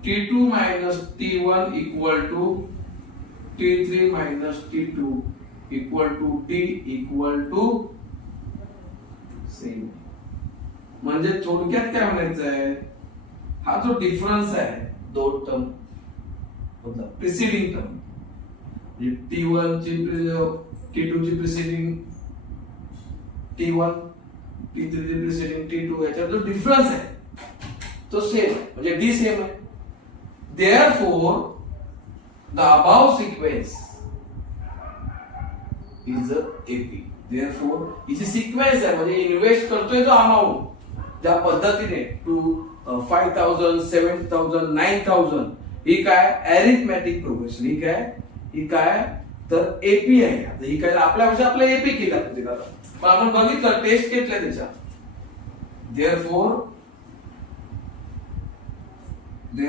T2 minus T1 equal to T3 minus T2 equal to T equal to same. म्हणजे थोडक्यात काय म्हणायचं आहे? हा जो डिफरन्स आहे दोन टर्म मतलब प्रिसिडिंग टर्म T1 ची T2 ची प्रिसिडिंग T1 T3 ची प्रिसिडिंग T2 याच्यात जो डिफरन्स आहे तो सेम म्हणजे D सेम आहे. Therefore the above sequence is a AP. Therefore ही जी सिक्वेन्स आहे म्हणजे इन्व्हेस्ट करतोय जो अमाउंट ज्या पद्धतीने टू 5000 7000 9000 ही काय? Arithmetic progression. ही काय तर एपी आहे. आता ही काय आपल्या भाषेत आपलं एपी केलं पण आपण बघितलं टेस्ट घेतल्या त्याच्या. therefore the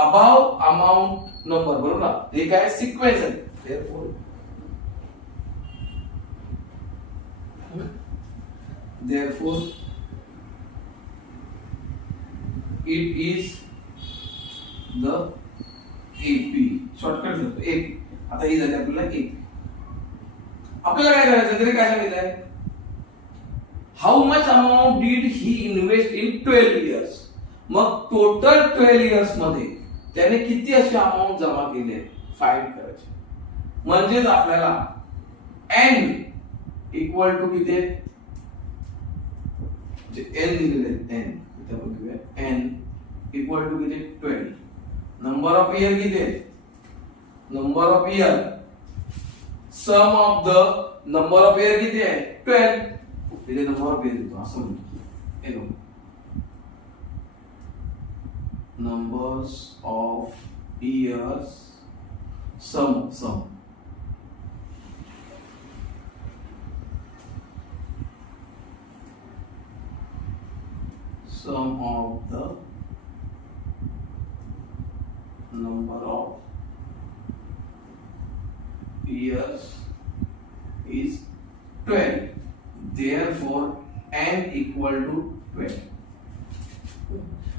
above amount number बरोबर ना, हे काय सिक्वेन्स आहे. therefore it is the AP. Shortcut घेतो AP. आता ही झाली आपल्याला AP. आपल्याला काय करायचं? तरी काय सांगितलंय? How much amount did he invest in 12 years. मग टोटल 12 इयर्स मध्ये त्याने किती असे अमाउंट जमा केले फाइंड करायचे. म्हणजेच आपल्याला n इक्वल टू किती आहे? जे n दिलेले आहे n इथे बघूया n इक्वल टू किती? 12. नंबर ऑफ इयर किती आहे? Number of year sum of the number of year किती आहे? 12. इथे नंबर ऑफ इयर देतो असं म्हणतो. numbers of years sum of the number of years is 12. Therefore n equal to 12.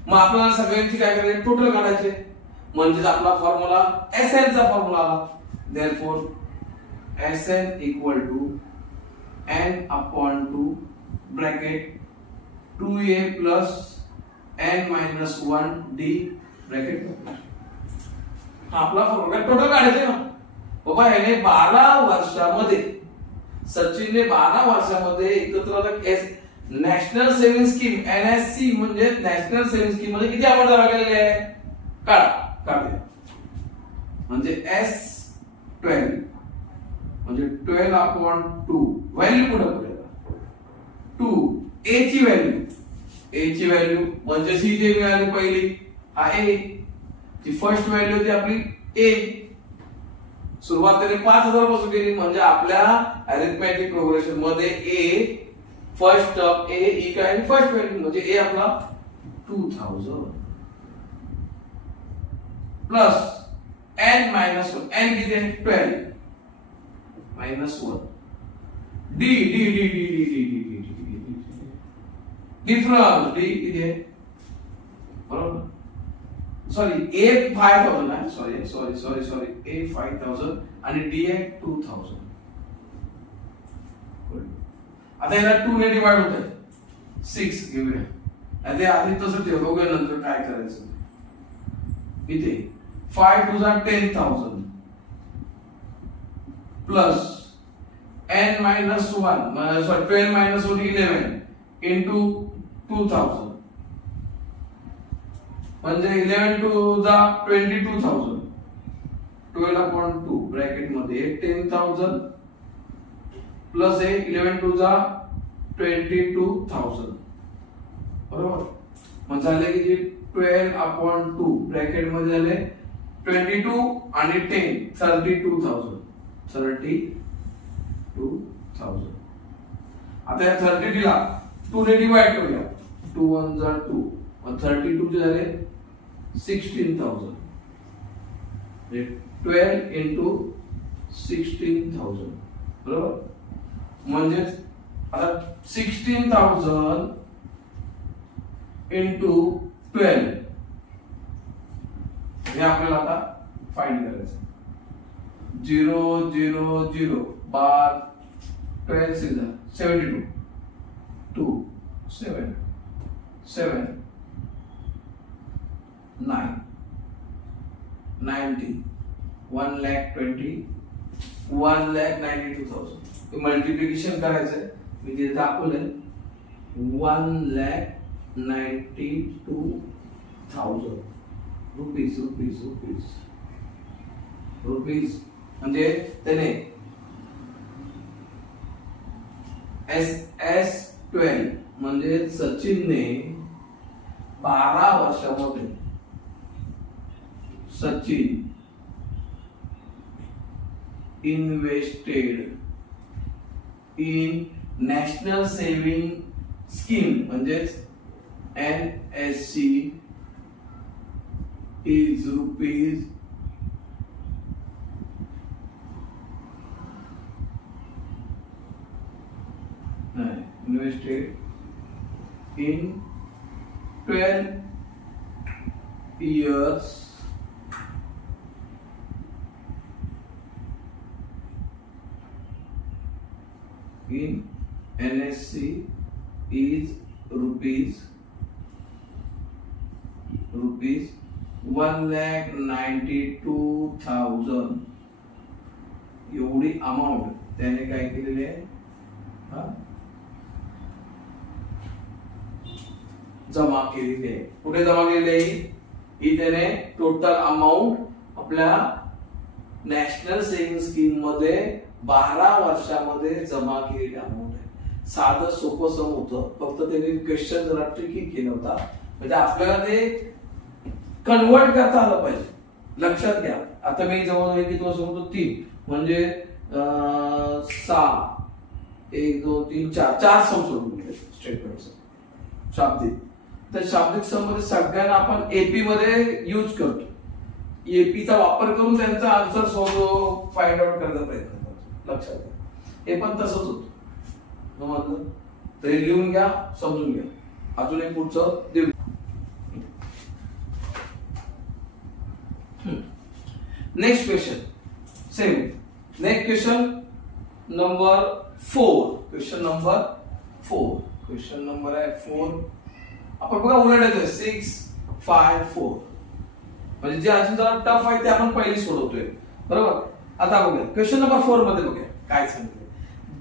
मग आपल्याला सगळ्यांची काय करायचे? टोटल काढायचे. म्हणजेच आपला फॉर्म्युला SN चा फॉर्म्युला आला. therefore SN equal to n upon 2 bracket 2a plus n minus 1 d bracket. आपला फॉर्म्युला टोटल काढायचे ना बाबा. याने 12 वर्षामध्ये सचिनने 12 वर्षामध्ये एकत्र नॅशनल सेव्हिंग स्कीम NSC म्हणजे नॅशनल सेव्हिंग स्कीम मध्ये किती अमाऊंट जमा केलेली आहे काढा म्हणजे S12 म्हणजे 12/2 व्हॅल्यू कुठे 2 A ची व्हॅल्यू म्हणजे सी जे मिळाली पहिली हा A ची फर्स्ट व्हॅल्यू होती आपली A सुरुवातीने 5000 पासून केली म्हणजे आपल्या अरिथमेटिक प्रोग्रेशन मध्ये A फर्स्ट टर्म A ही काय फर्स्ट व्हॅल्यू म्हणजे A आपला 2000 प्लस n मायनस 1 n किती आहे 12 मायनस 1 D डिफरन्स D किती आहे बरोबर सॉरी A 5000 आहे सॉरी A 5000 आणि D आहे 2000 आता याला 2 ने डिवाइड होत आहे 6 घेऊया आता आधी तसं ठेव बघूया नंतर काय करायचं इथे 5 2 10,000 plus n minus 1 sorry 12 minus 1 11 into 2000 म्हणजे 11 to the 22,000 12/2 ब्रॅकेट मध्ये 10,000 प्लस 11 to the 22,000 बरोबर मग झाले किती 12/2 ब्रॅकेट मध्ये झाले 22 आणि 10 32,000 आता या 32 ला 2 ने डिवाइड करूया 2 1 जा 2 और 32 चे झाले 16,000 12 into 16,000 बरोबर म्हणजे आता 16,000 into 12 हे आपल्याला आता फाइंड करायचं 0 0 0 बार 12 सीधा 72 2 7 7 9 90 1,20,000 1,92,000 मल्टिप्लिकेशन करायचंय मी तिथे दाखवलंय 1,92,000 रुपीज म्हणजे त्याने SS12 म्हणजे सचिनने 12 वर्षामध्ये Sachin invested in national saving scheme म्हणजेच NSC is rupees invested in 12 years in NSC is rupees 1,92,000 एवढी अमाउंट त्याने काय केलेली आहे जमा केलेली आहे कुठे जमा केलेली आहे ही त्याने टोटल अमाउंट आपल्या नॅशनल सेव्हिंग स्कीम मध्ये 12 वर्षामध्ये जमा केलेली अमाउंट आहे साधं सोपं सम होतं फक्त त्यांनी क्वेश्चन जरा ट्रिकी केला होता म्हणजे आपल्याला ते कन्वर्ट करता आलं पाहिजे लक्षात घ्या आता मी जवळ किती वाजता म्हणतो 3 म्हणजे 6 1 2 3 4 सम सोडून स्टेटमेंट शाब्दिक तर शाब्दिक सम मध्ये सगळ्यांना आपण एपी मध्ये यूज करतो एपी चा वापर करून त्यांचा आन्सर फाइंड आउट करण्याचा प्रयत्न करतो लक्षात घ्या हे पण तसंच होतं समजलं तर हे लिहून घ्या समजून घ्या अजून एक पुढचं देऊ next question same next question number 4 question number आहे 4 आपण बघा उलट येतोय 6 5 4 म्हणजे जे अजून जरा टफ आहे ते आपण पहिली सोडवतोय बरोबर आता बघूया क्वेश्चन नंबर 4 मध्ये बघूया काय सांगितलं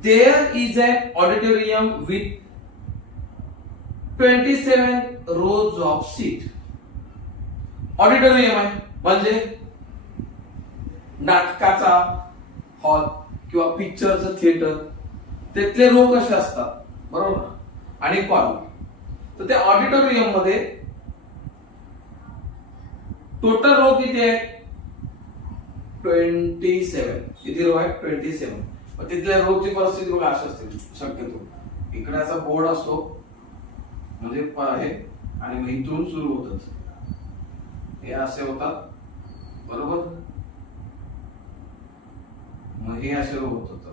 there is an auditorium with 27 rows of seat. Auditorium आहे म्हणजे नाटकाचा हॉल किंवा पिक्चरचं थिएटर, त्यातले रो कसे असतात बरोबर ना, आणि कॉलम. तर त्या ऑडिटोरियम मध्ये टोटल रो किती आहे? 27. किती रो आहे? 27. मग तिथल्या रोची परिस्थिती बघा अशी असते शक्यतो. इकडे असा बोर्ड असतो म्हणजे आहे आणि मग इथून सुरू होतात, हे असे होतात बरोबर. मग हे असे रो होतात,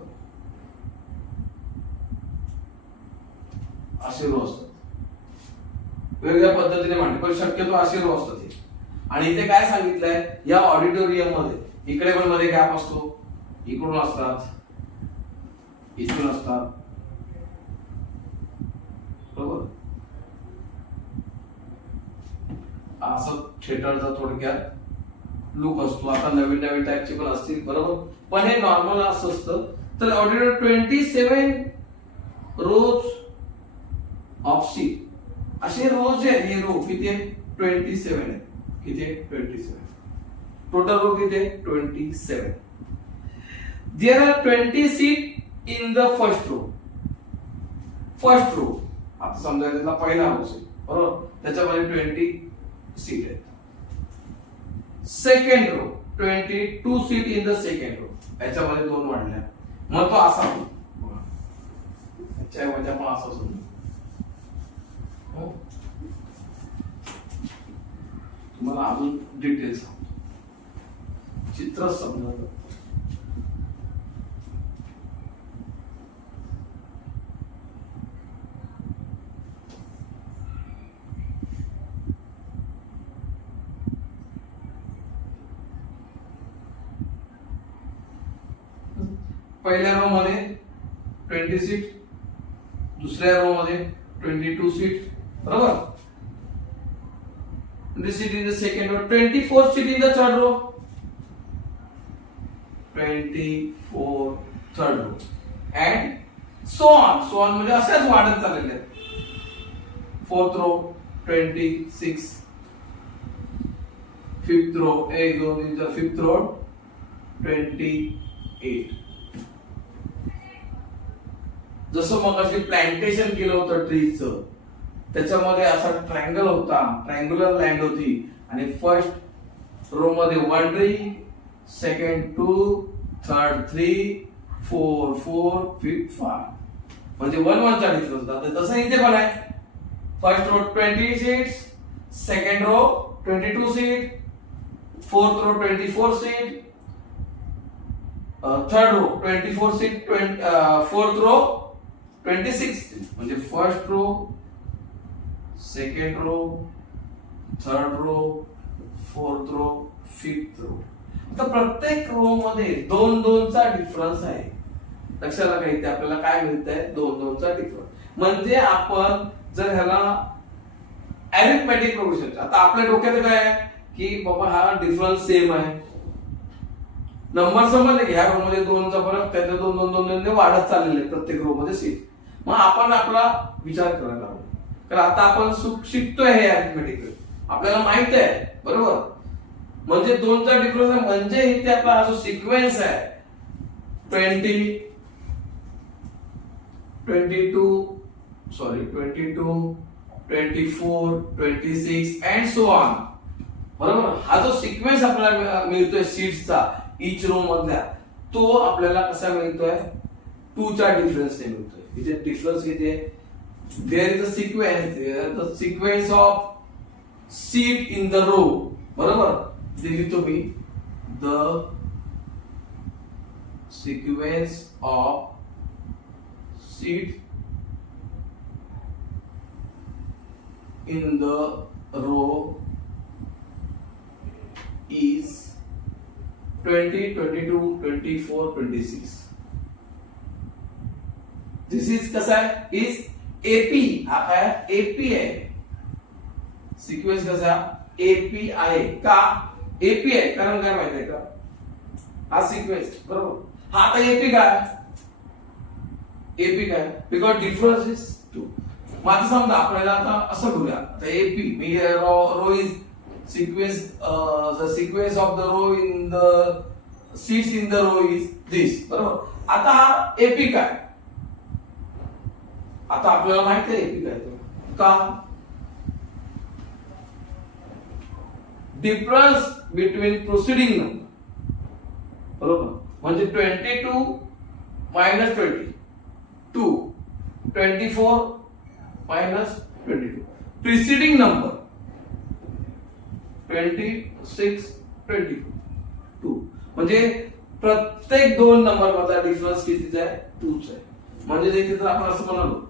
असे रो असतात, वेगवेगळ्या पद्धतीने मांडले पण शक्यतो असे रो असतात हे. आणि इथे काय सांगितलंय या ऑडिटोरियम मध्ये इकडे पण मध्ये गॅप असतो, इकडून असतात, इथून असतात बरोबर. असं थिएटरचा थोडक्यात लुक असतो. आता नवीन नवीन टाईपचे पण असतील बरोबर, पण हे नॉर्मल असं असतं. तर ऑडिटोरियम 27 रोज ऑफ सीट असे रोज आहेत. हे रो किती आहे? 27 आहे. किती आहे? 27. टोटल रो किती आहे? 27. There are 20 seat in the first row. First row आता समजा त्याचा पहिला हाऊस आहे बरोबर, त्याच्यामध्ये 20 सीट आहेत. Second row 22 seat in the second row, याच्यामध्ये 2 वाढल्या. मग तो असा याच्या वजा पण असा समजा. तुम्हाला अजून डिटेल्स चित्र समजलं. पहिल्या रो मध्ये 20 सीट, दुसऱ्या रो मध्ये 22 सीट बरोबर. 20 seat in the second row, 24 seat in the third row, 24 third row and so on म्हणजे असेच वाढत चाललेले आहेत. Fourth row 26, fifth row 1 2 3 4 fifth row 28. जसं मग अशी प्लांटेशन केलं होतं ट्रीचं, त्याच्यामध्ये असा ट्रायंगल होता, ट्रायंग्युलर लँड होती आणि फर्स्ट रो मध्ये 1 ट्री, सेकंड 2, थर्ड 3, 4 4, फिफ्थ 5 म्हणजे 1 1 चा डिफरन्स होता. तसं इथे पण आहे. First row 20 seats, second row 22 seat, fourth row 24 seat, third row 24 seat, fourth row 26 म्हणजे first row, second row, third row, fourth row, fifth row. आता प्रत्येक रो मध्ये 2 2 चा डिफरन्स आहे. लक्षात आलं का? इथे आपल्याला काय मिळतंय? 2 2 चा डिफरन्स. म्हणजे आपण जर ह्याला अरिथमेटिक प्रोग्रेशन, आता आपल्या डोक्यात काय आहे की बाबा हा डिफरन्स सेम आहे, नंबर समजले की ह्या रो मध्ये 2 चा फरक, त्याच्या 2 2 2 2 वाढत चाललेले प्रत्येक रो मध्ये सीट. मग आपण आपला विचार करायला हवा. तर आता आपण शिकतोय हे अरिथमेटिक, आपल्याला माहित आहे बरोबर. म्हणजे 2 चा डिफरन्स आहे म्हणजे इथे आपला हा जो सिक्वेन्स आहे 22 24 26 अँड सो ऑन बरोबर. हा जो सिक्वेन्स आपल्याला मिळतोय सीट्सचा इच रो मधल्या, तो आपल्याला कसा मिळतोय? 2 चा डिफरन्स ने मिळतोय. इथे डिफरन्स किती आहे? There is a sequence of seat in the row बरोबर. ते लिहितो मी the sequence of seat in the row is 20 22 24 26. This is कसा आहे? is AP. हा काय? AP आहे. सिक्वेन्स कसा? AP आहे का? AP आहे कारण काय माहिती आहे का? हा सिक्वेन्स बरोबर. हा आता AP काय? एपी काय बिकॉज डिफरन्स इज 2. माझं समजा आपल्याला आता असं करूया, आता एपी मी row is sequence the sequence of the row in the seats in the row is this. बरोबर. आता हा एपी काय, आता आपल्याला माहिती आहे एपी काय तो का, डिफरन्स बिटवीन प्रोसिडिंग नंबर. बरोबर, म्हणजे 22 मायनस 22 24 मायनस 22 प्रिसिडिंग नंबर 26 22 म्हणजे प्रत्येक दोन नंबर मधला डिफरन्स कितीचा आहे, 2च आहे. म्हणजे इथे तर आपण असं म्हणालो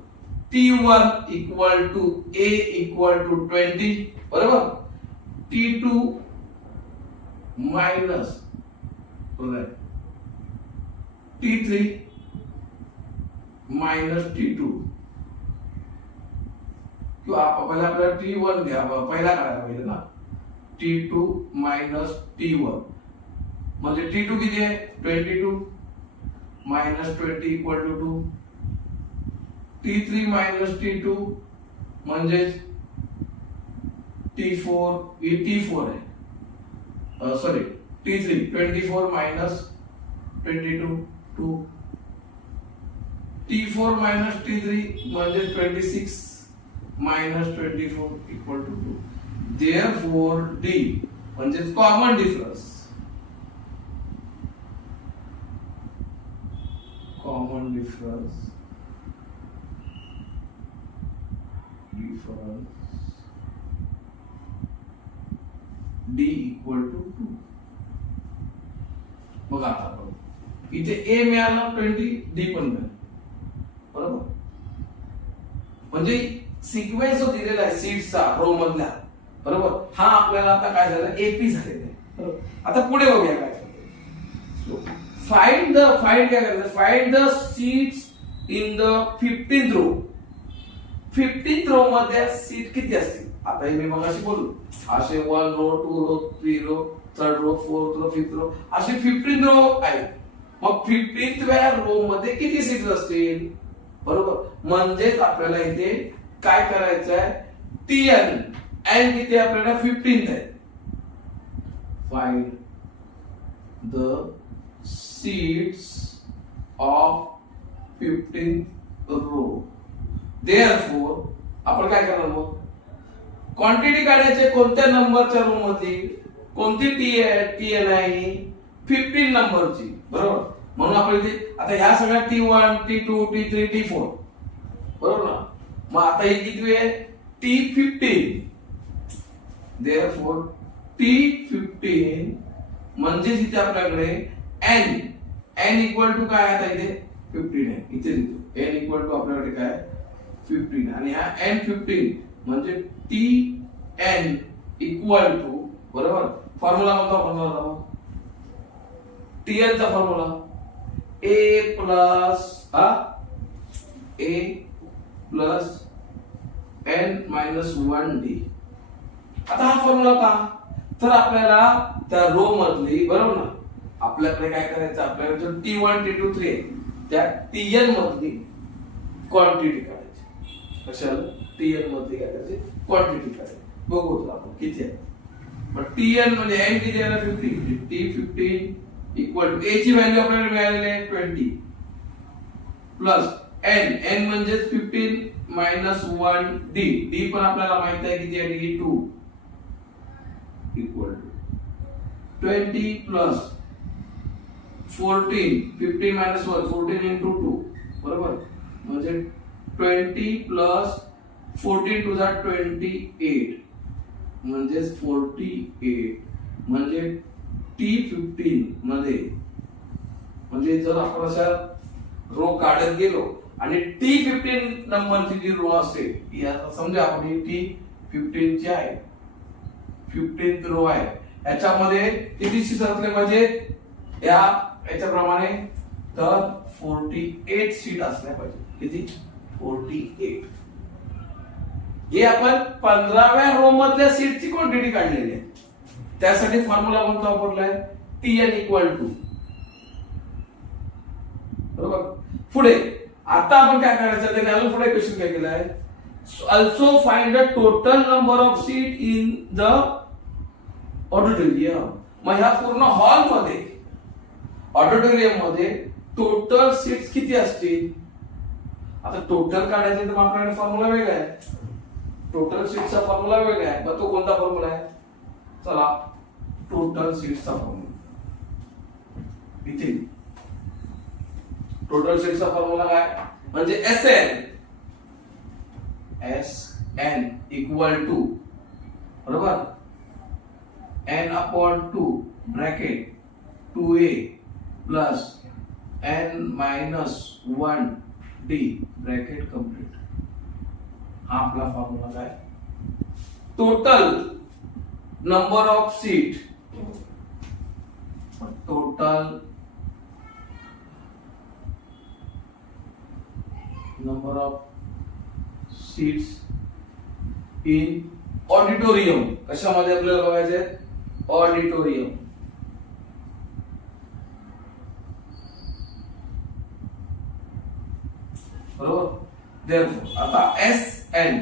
T1 equal to A equal to 20. बरोबर. T2 minus T3 minus T2 किंवा पहिला आपल्याला T1 घ्या, पहिला काढायला पाहिजे ना. T2 मायनस T1 म्हणजे T2 किती आहे 22 minus 20 equal to 2. T3 minus T2 म्हणजे T4 ही T4 आहे, sorry T3 24 minus 22 2. T4 minus T3 म्हणजे 26 minus 24 equal to 2. Therefore D म्हणजे common difference, common difference D equal to 2. बघा आता आपण इथे A मिळाला 20, D पण मिळाला. बरोबर, म्हणजे सिक्वेन्स जो दिलेला आहे सीट्सचा रो मधला, बरोबर, हा आपल्याला आता काय झालं एपी झालेला आहे. बरोबर. आता पुढे बघूया काय फाइंड काय करायचं, find the seats in the 15th row. 15th row मध्ये सीट किती असतील, आता हे मी मगाशी बोललो असे 1 row 2 row 3 row 3rd row 4th row 5th row असे 15 रो आहेत. मग 15th व्या रो मध्ये किती सीट्स असतील, बरोबर. म्हणजेच आपल्याला इथे काय करायचं आहे, TN N किती आपल्याला 15th आहे. Find the seats of 15th row. Therefore आपण काय करणार, मग क्वांटिटी काढायचे कोणत्या नंबरच्या रो मध्ये, कोणती TN आहे 15 नंबरची. बरोबर, म्हणून आपण इथे आता ह्या सगळ्या T1 T2 T3 T4 बरोबर ना. मग आता ही किती आहे T15. Therefore T15 म्हणजे इथे आपल्याकडे N इक्वल टू काय आता इथे 15 आहे, इथे लिहितो N इक्वल टू आपल्याकडे काय 15 आणि हा N15 म्हणजे TN इक्वल टू, बरोबर. फॉर्म्युला म्हणतो आपण TN चा formula A plus N minus 1D. आता हा फॉर्म्युला का, तर आपल्याला त्या रो मधली, बरोबर ना, आपल्याकडे काय करायचं, आपल्याकडे जो T1 T2 3 आहे त्या TN मधली क्वांटिटी काढायची. कशाला TN मधली काय करायची, क्वांटिटी काढायची. बघू आपण किती आहे. मग TN म्हणजे N किती आहे ना 15. T15 इक्वल टू A ची व्हॅल्यू आपल्याला मिळालेली आहे 20 प्लस N म्हणजे 15 मायनस 1D पण आपल्याला माहित आहे किती आहे D2 equal to 20 plus 14 15 minus 1 14 into 2 बरोबर म्हणजे 20 प्लस 14 टू द 28 म्हणजे 48 म्हणजे T15 मध्ये म्हणजे जर आपण अशा रो काढत गेलो आणि T15 नंबरची जी रो असेल या समजा आपण T15 ची आहे 15th रो आहे याच्यामध्ये किती सीट असले पाहिजे याच्याप्रमाणे तर 48 सीट असल्या पाहिजे. किती 48. हे आपण 15व्या रो मधल्या सीटची क्वांटिटी काढलेली आहे. त्यासाठी फॉर्म्युला कोणता वापरलाय TN इक्वल टू बरोबर. पुढे आता आपण काय करायचं, त्याने अजून पुढे क्वेश्चन काय केलं आहे, also find the total number of seat in the auditorium. मग ह्या पूर्ण हॉल मध्ये, ऑडिटोरियम मध्ये टोटल सीट्स किती असतील. आता टोटल काढायचे तर आपल्याकडे फॉर्म्युला वेगळा आहे, टोटल सीटचा फॉर्म्युला वेगळा आहे. मग तो कोणता फॉर्म्युला आहे, चला टोटल सीट्सचा फॉर्म्युला. इथे टोटल सीट्सचा फॉर्म्युला काय, म्हणजे एन इक्वल टू, बरोबर, n/2 bracket 2a plus n-1d bracket complete. हा आपला फॉर्म्युला काय, total number of seat, total number of seats in auditorium. कशामध्ये आपल्याला बघायचे, ऑडिटोरियम. बरोबर. Therefore, आता SN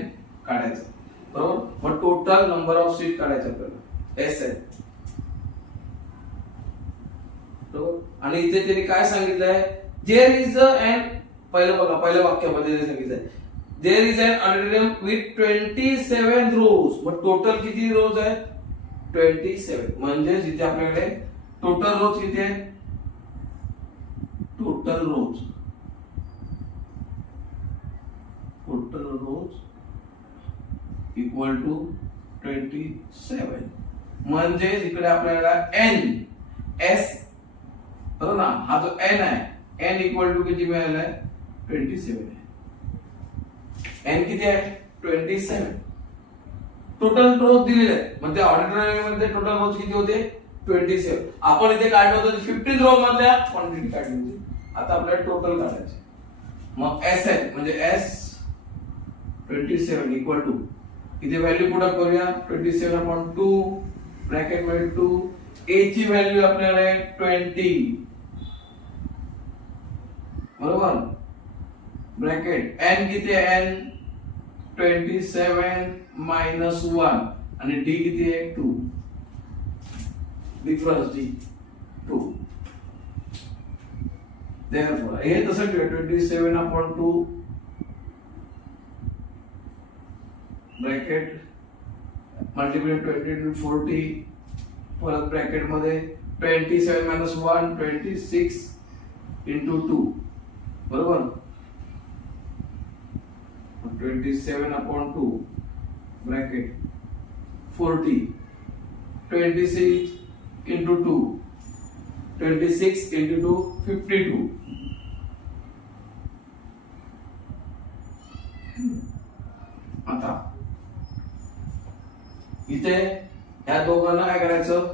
काढायचं, बरोबर. मग टोटल नंबर ऑफ सीट काढायचं आपल्याला, SN, बरोबर. आणि इथे त्यांनी काय सांगितलंय, देयर इज अन, पहिलं बघा, पहिल्या वाक्यामध्ये सांगितलंय there is an auditorium with 27 rows. मग टोटल किती रोज आहे, 27. म्हणजे जिथे आपल्याकडे टोटल रोज किती आहे, टोटल रोज इक्वल टू 27. म्हणजे इकडे आपल्याला एन एस, बरोबर ना, हा जो एन आहे, एन इक्वल टू किती मिळाला आहे, 27 आहे. एन किती आहे, 27. टोटल रोज दिलेले आहे, म्हणजे ऑडिटोरियम मध्ये टोटल रोज किती होते, 27. आपण इथे काढलं होतं 15 रो मधल्या क्वांटिटी काढली होती. आता आपल्याला टोटल काढायचे. मग एस एन म्हणजे एस 27 इक्वल टू, इथे व्हॅल्यू पुढे करूया, 27/2 ब्रॅकेट मध्ये 2, ए ची व्हॅल्यू आपल्याला 20, बरोबर, ब्रॅकेट एन किती आहे, एन 27 मायनस 1 आणि डी किती आहे, 2, डिफरन्स डी 2. Therefore, हे तसं 27/2 ब्रॅकेट मल्टिप्लाय 20 into 40, परत ब्रॅकेट मध्ये 27 minus 1 26 into 2, बरोबर. 27/2 ब्रॅकेट 40 26 into 2 26 into 2 52. आता इथे या दोघांना काय करायचं,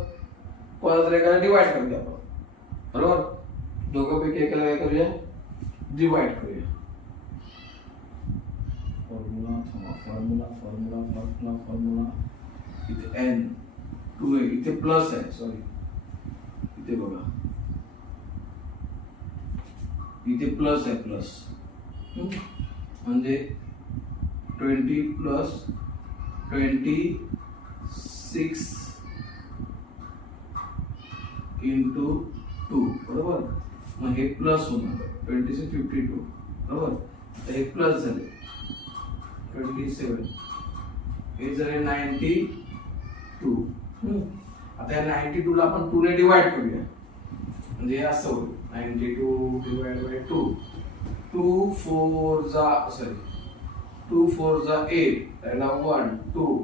कोणाला तरी एकाला डिवाइड करूया आपण, बरोबर. दोघांपैकी एकाला काय करूया, डिवाइड करूया. फॉर्म्युला इथे n 2 आहे, इथे प्लस आहे, सॉरी इथे बघा, इथे प्लस आहे, प्लस म्हणजे 20 प्लस 26 into 2, बरोबर. मग हे प्लस होणार 26 52, बरोबर. हे प्लस झाले 27, हे झाले 92. आता या 92 ला आपण 2 ने डिवाइड करूया, म्हणजे असं होईल 92 डिवाइड बाय 2. 2 4 जा, सॉरी 2 4 जा 8, त्याला 1 2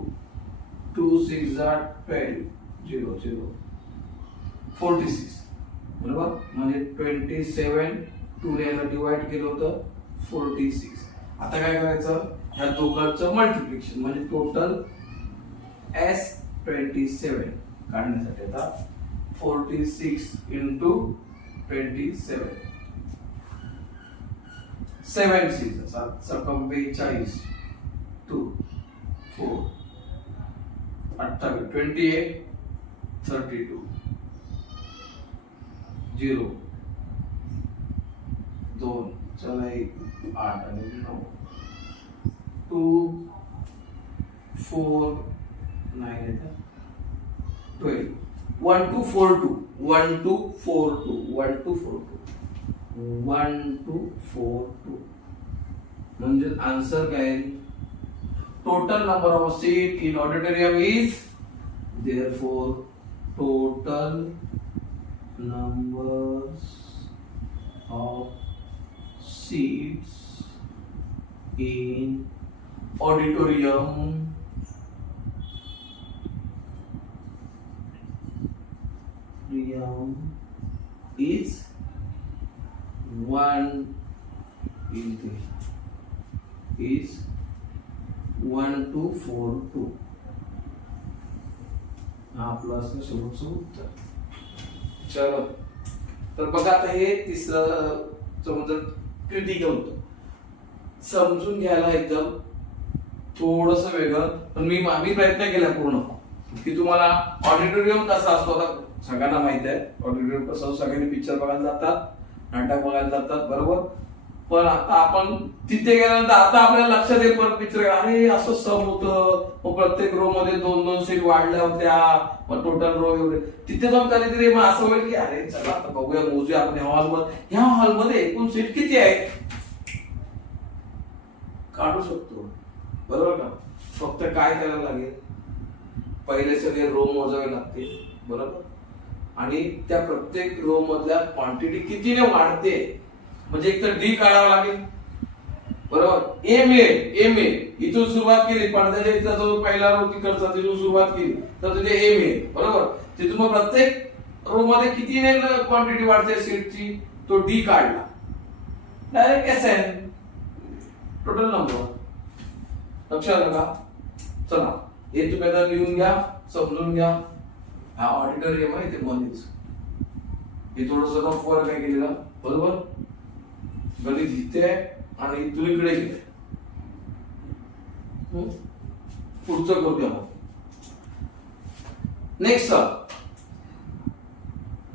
2 6 जा 12 0 0 46, बरोबर. म्हणजे 27 2 ने याला डिवाइड केलं होतं 46. आता काय करायचं, ह्या दोघांचं मल्टिप्लिकेशन म्हणजे टोटल S27 काढण्यासाठी आता 46 into 27, 7 6 42 2 4 28 28 32 0 2 चला 1 8 आणि 9 2 4 9 येतं 12 1 2 4 2 1 2 4 2 1 2 4 2 1 2 4 2 म्हणजे आन्सर काय आहे? Total number of seat in auditorium is therefore total numbers of seats in auditorium is 1 is 1 2 4 2 हा आपलं असं शेवटचं उत्तर. चलो तर बघा आता हे तिसरं समजा क्रिटिकल होतं, समजून घ्यायला एकदम थोडस वेगळं, पण मी प्रयत्न केला पूर्ण की तुम्हाला ऑडिटोरियम कसा असतो. आता सगळ्यांना माहित आहे ऑडिटोरियम कसं असतं, सगळ्यांनी पिक्चर बघायला जातात, नाटक बघायला जातात, बरोबर. पण आता आपण तिथे गेल्यानंतर आता आपल्याला लक्षात येईल परत पिक्चर, अरे असं सम होतं, मग प्रत्येक रो मध्ये 2-2 सीट वाढल्या होत्या, मग टोटल रो एवढे. तिथे जाऊन कधीतरी मग असं होईल की अरे चला आता बघूया, मोजूया आपण ह्या हॉलमध्ये एकूण सीट किती आहेत काढू शकतो, बरोबर का. फक्त काय करायला लागेल, पहिले सगळे रो मोजावे लागतील, बरोबर. आणि त्या प्रत्येक रो मधल्या क्वांटिटी कितीने वाढते म्हणजे एक तर डी काढावं लागेल, बरोबर. ए मिळेल, इथून सुरुवात केली पडद्याच्या इथला जो पहिला रो तिकडचा तिथून सुरुवात केली तर तुझे ए मिळेल, बरोबर. तिथून मग प्रत्येक रो मध्ये कितीने क्वांटिटी वाढते सीटची तो डी काढला, direct S N total number. लक्षात आलं का. चला हे तुम्ही आता लिहून घ्या, समजून घ्या. हा ऑडिटोरियम आहे ते मध्येच, हे थोडस रफ वर काय केलेलं, बरोबर. गणित इथे आणि इथून इकडे गेले. पुढचं करूया मग. Next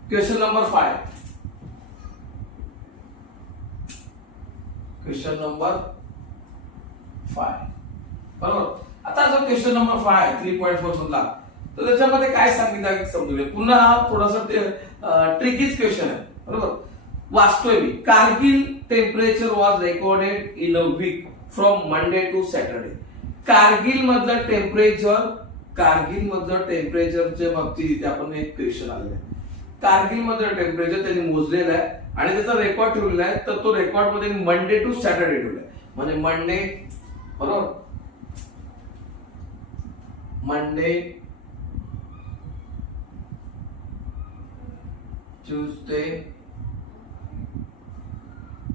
question number 5. Question number 5, बरोबर. आता जो क्वेश्चन नंबर 5 3.4 मधला, तर त्याच्यामध्ये काय सांगितलं समजूया. पुन्हा हा थोडासा ट्रिकीच क्वेश्चन आहे, बरोबर. वाचतोय मी. Kargil temperature was recorded in a week from Monday to Saturday. Kargil मधलं टेम्परेचरच्या बाबतीत इथे आपण एक क्वेश्चन आलेला आहे. कारगिल मधलं टेम्परेचर त्यांनी मोजलेलं आहे आणि त्याचा रेकॉर्ड ठेवलेला आहे. तर तो रेकॉर्ड मध्ये मंडे टू सॅटरडे ठेवलाय, म्हणजे मंडे, बरोबर, Monday, Tuesday,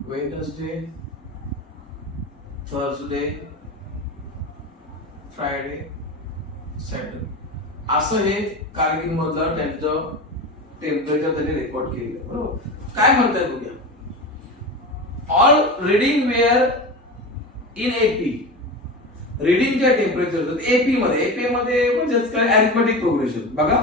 Wednesday, Thursday, Friday, Saturday, असं हे कारगिल मधलं त्यांचं टेम्परेचर त्यांनी रेकॉर्ड केलेलं, बरोबर. काय म्हणताय बघूया. All reading were in AP. रीडिंगच्या टेम्परेचर एपी मध्ये म्हणजे काय अरिथमेटिक प्रोग्रेशन. बघा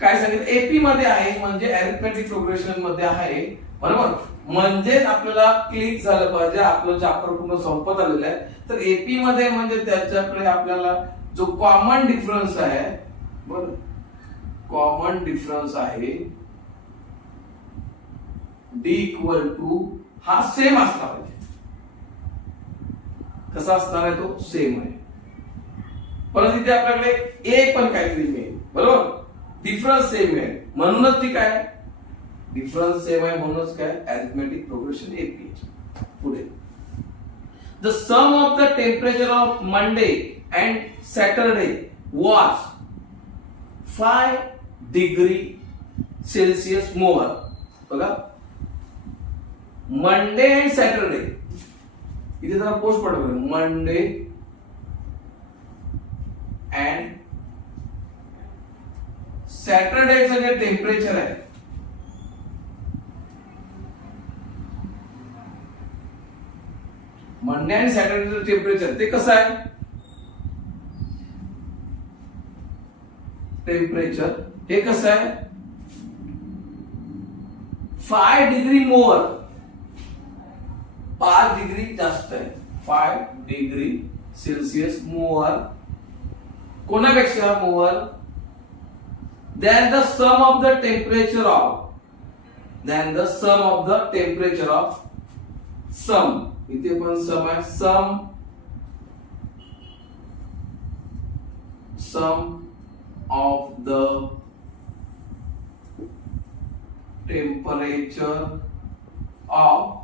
काय सांगितलं, एपी मध्ये आहे म्हणजे अरिथमेटिक प्रोग्रेशन मध्ये आहे, बरोबर. म्हणजेच आपल्याला क्लिक झालं पाहिजे, आपलं चॅप्टर पूर्ण संपत आलेलं आहे. तर एपी मध्ये म्हणजे त्याच्याकडे आपल्याला जो कॉमन डिफरन्स आहे, बरोबर, कॉमन डिफरन्स आहे डी इक्वल टू हा सेम असला पाहिजे. कसा असणार आहे तो सेम आहे, परंतु इथे आपल्याकडे ए पण काहीतरी मिळेल, बरोबर. डिफरन्स सेम आहे म्हणूनच ती काय डिफरन्स सेम आहे म्हणूनच काय अरिथमेटिक प्रोग्रेशन एपी. पुढे the sum of the temperature of Monday and Saturday was 5 degree Celsius more. बघा मंडे अँड सॅटरडे, इथे जरा पोस्ट पडतो, मंडे अँड सॅटरडेचं जे टेम्परेचर आहे मंडे अँड सॅटरडेचं टेम्परेचर ते कसं आहे, टेम्परेचर हे कसं आहे 5 डिग्री मोर 5 डिग्री जास्त आहे, 5 डिग्री सेल्सिअस मोअर, कोणापेक्षा more than the sum of the temperature of sum, इथे पण सम आहे, sum of the temperature of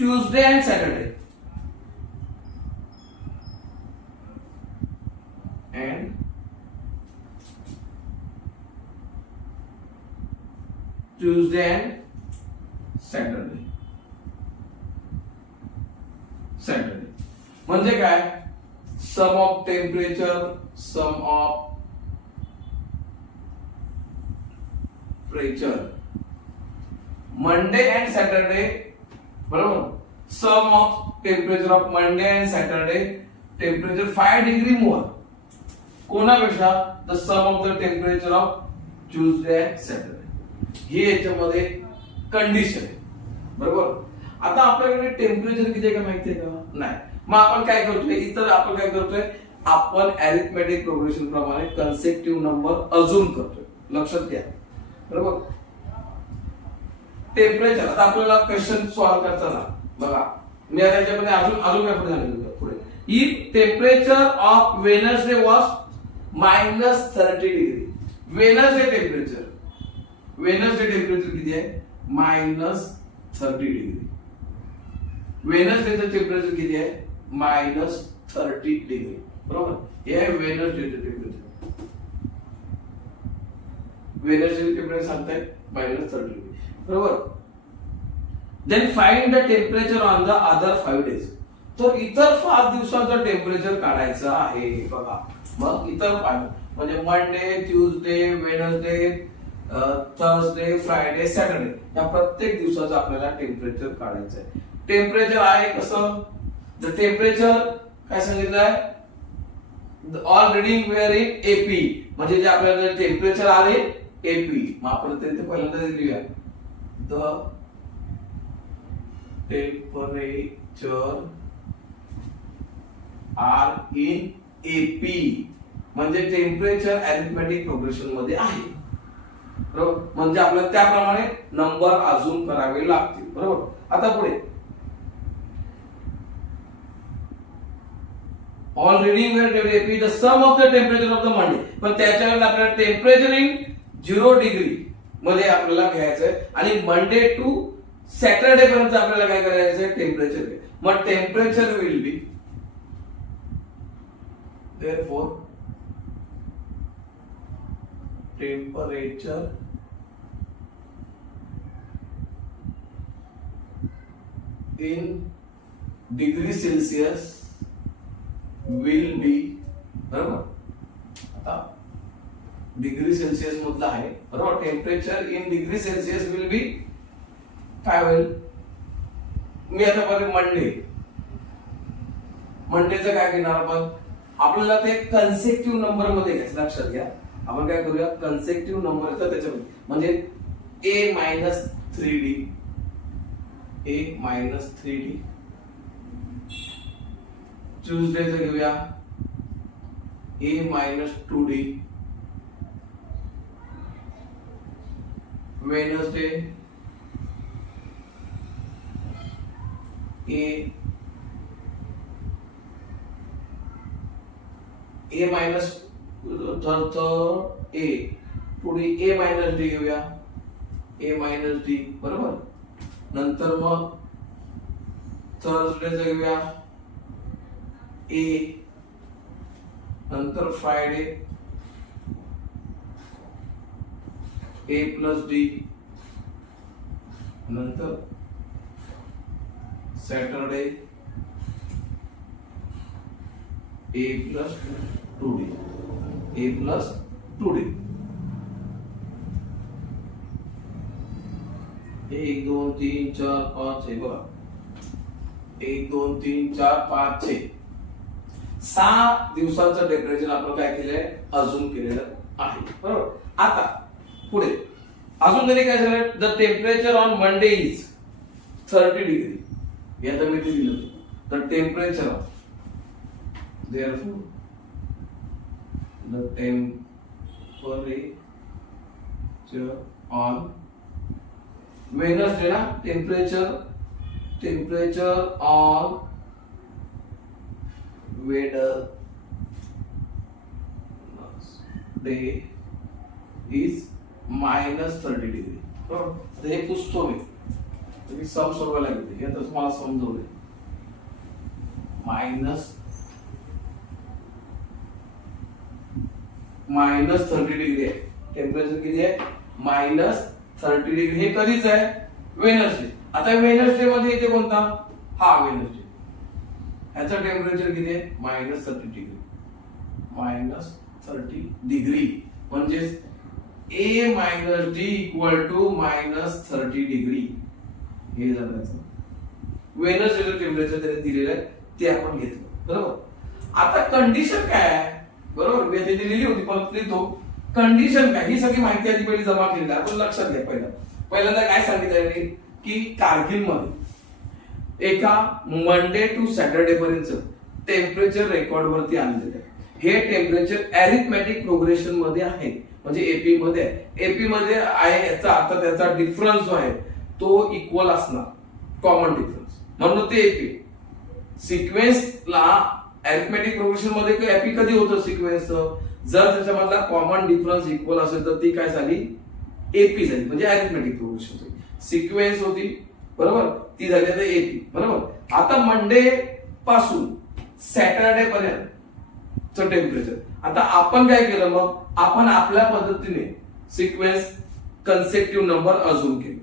Tuesday and Saturday, and Tuesday and Saturday. म्हणजे काय, sum of temperature, sum of pressure, Monday and Saturday, बरोबर. Sum of temperature of Monday and Saturday, temperature 5 degree more, कोणापेक्षा, the sum of the temperature of Tuesday and Saturday. हे याच्यामध्ये condition आहे, बरोबर. आता आपल्याकडे टेम्परेचर किती आहे का माहितीये का, नाही. मग आपण काय करतोय, इतर आपण काय करतोय, आपण अरिथमेटिक प्रोग्रेशन प्रमाणे कन्सेक्टिव्ह नंबर अजून करतोय, लक्षात घ्या, बरोबर. टेम्परेचर, आता आपल्याला क्वेश्चन सॉल्व्ह करताना बघा, मी आता याच्यामध्ये अजून काय पुढे झालं, पुढे if temperature of Wednesday was -30 degree, Wednesday temperature किती आहे, -30 डिग्री. वेनसडेचं टेम्परेचर किती आहे, -30 डिग्री, बरोबर. हे आहे वेनसडेचं टेम्परेचर. वेनसडेचं टेम्परेचर सांगताय -30 डिग्री, बरोबर. Then find the temperature on the other 5 days. तर इतर 5 दिवसांचं टेम्परेचर काढायचं आहे, बघा. मग इतर 5 म्हणजे Monday, Tuesday, Wednesday, Thursday, Friday, Saturday, या प्रत्येक दिवसाचं आपल्याला टेम्परेचर काढायचं आहे. टेम्परेचर आहे कसं, द टेम्परेचर काय सांगितलंय, all reading were in AP, म्हणजे जे आपल्याला टेम्परेचर आहे एपी. मग आपण ते पहिल्यांदा लिहूया, the temperature are in AP, म्हणजे टेम्परेचर अरिथमेटिक प्रोग्रेशन मध्ये आहे, बरोबर. म्हणजे आपल्याला त्याप्रमाणे नंबर अजून करावे लागतील, बरोबर. आता पुढे all reading were AP the sum of the temperature of the Monday, पण त्याच्यावर आपल्याला टेम्परेचर इन 0 डिग्री मध्ये आपल्याला घ्यायचंय, आणि मंडे टू सॅटरडे पर्यंत आपल्याला काय करायचंय, टेम्परेचर. मग temperature will be, therefore temperature in degree Celsius will be, बरोबर. आता डिग्री सेल्सिअस मधला आहे, बरोबर. Temperature in degree Celsius will be काय होईल, मी आता बघा मंडेचं काय घेणार आपण, आपल्याला ते कन्सेक्टिव्ह नंबर मध्ये घ्यायचं, लक्षात घ्या. आपण काय करूया, कन्सेक्टिव्ह नंबर येतात त्याच्यामध्ये, म्हणजे A-3D, A-3D. ट्यूजडेचं घेऊया A-2D, वेडनेसडे पुढे A-D घेऊया, A-D, बरोबर. नंतर मग थर्सडेचं घेऊया A, नंतर फ्रायडे A+D, नंतर सॅटरडे A+2D, A+2D. 1 2 3 4 5 6 बघा, 1 2 3 4 5 6 6 दिवसांचं टेम्परेचर आपण काय केलंय, अजून केलेलं आहे, बरोबर. आता पुढे अजून तरी काय झालं, the temperature on Monday is, 30 degree हे आता मी ते दिलं the temperature of therefore the temperature on Wednesday ना temperature on Wednesday is -30 degree. बरोबर हे पुसतो मी तुम्ही सम सोडवायला लागते हे तर तुम्हाला समजवले -30 डिग्री आहे टेम्परेचर किती आहे -30 डिग्री हे कधीच आहे वेनसडे. आता वेनसडे मध्ये येते कोणता हा वेनसडे ह्याचं टेम्परेचर किती आहे -30 डिग्री -30 डिग्री म्हणजे A - D = -30 डिग्री हे झालं वेनसडेचं टेम्परेचर त्याने दिलेलं आहे ते आपण घेतलं बरोबर. आता कंडिशन काय आहे बरोबर मी ते दिलेली होती परत लिहितो कंडिशन काय ही सगळी माहिती आधी पहिली जमा केली आपण लक्षात घ्या. पहिल्यांदा काय सांगितलं की कारगिल मध्ये एका मंडे टू सॅटर्डे पर्यंत टेम्परेचर रेकॉर्ड वरती आणलेलं आहे. हे टेम्परेचर अरिथमॅटिक प्रोग्रेशन मध्ये आहे म्हणजे एपी मध्ये आहे. एपी मध्ये आहे याचा अर्थ त्याचा डिफरन्स जो आहे तो इक्वल असणार कॉमन डिफरन्स म्हणून ते एपी सिक्वेन्सला अरिथमॅटिक प्रोग्रेशन मध्ये एपी कधी होतं सिक्वेन्स जर त्याच्यामधला कॉमन डिफरन्स इक्वल असेल तर ती काय झाली एपी झाली म्हणजे अरिथमॅटिक प्रोग्रेशन होती. सिक्वेन्स होती बरोबर ती झाली आता एपी बरोबर. आता मंडे पासून सॅटरडे पर्यंत टेम्परेचर आता आपण काय केलं मग आपण आपल्या पद्धतीने सिक्वेन्स कन्सेक्टिव्ह नंबर अजून केले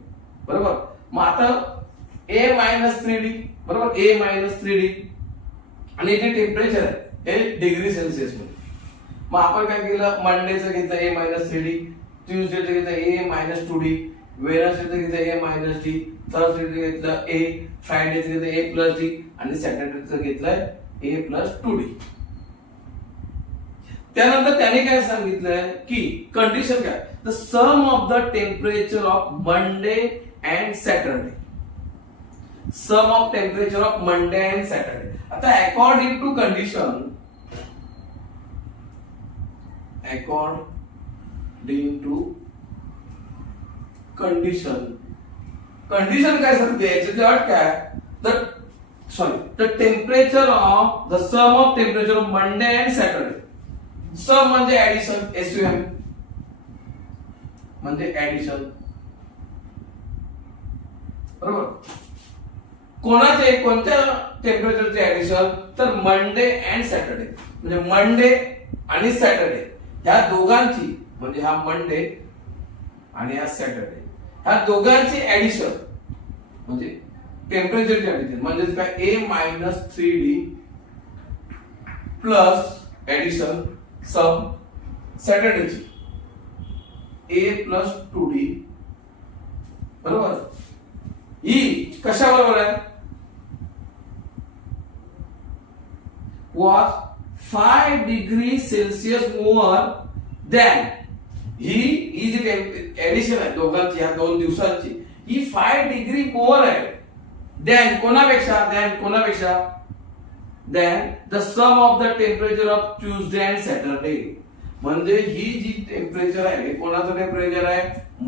बरोबर. मग आता A-3D बरोबर A-3D आणि जे टेम्परेचर आहे हे डिग्री सेल्सिअस मध्ये. मग आपण काय केलं मंडेचं घेतलं A-3D ट्यूजडेचं घेतलं A-2D वेडनेसडेचं घेतलं A-D थर्सडेचं घेतलं A फ्रायडेचं घेतलं A+D आणि सॅटरडेचं घेतलंय A+2D. त्यानंतर त्याने काय सांगितलंय की कंडिशन काय the sum of the temperature of Monday and Saturday sum of temperature of Monday and Saturday. आता अकॉर्डिंग टू कंडिशन कंडिशन काय सांगते याची अट काय the temperature of the sum of temperature of Monday and Saturday. Sum म्हणजे addition SUM म्हणजे addition बरोबर. कोणाचे कोणत्या टेम्परेचरचे ऍडिशन तर मंडे अँड सॅटरडे म्हणजे मंडे आणि सॅटरडे ह्या दोघांची म्हणजे हा मंडे आणि हा सॅटरडे ह्या दोघांची ऍडिशन म्हणजे टेम्परेचरची ऍडिशन म्हणजे काय A-3D प्लस ऍडिशन सम सॅटरडेची A+2D बरोबर. ही कशा बरोबर आहे was 5 degree Celsius more than ही जी ऍडिशन आहे दोघांची ह्या 2 दिवसांची ही 5 डिग्री मोर आहे दॅन कोणापेक्षा than the sum of the temperature of Tuesday and Saturday. म्हणजे ही जी टेम्परेचर आहे हे कोणाचं टेम्परेचर आहे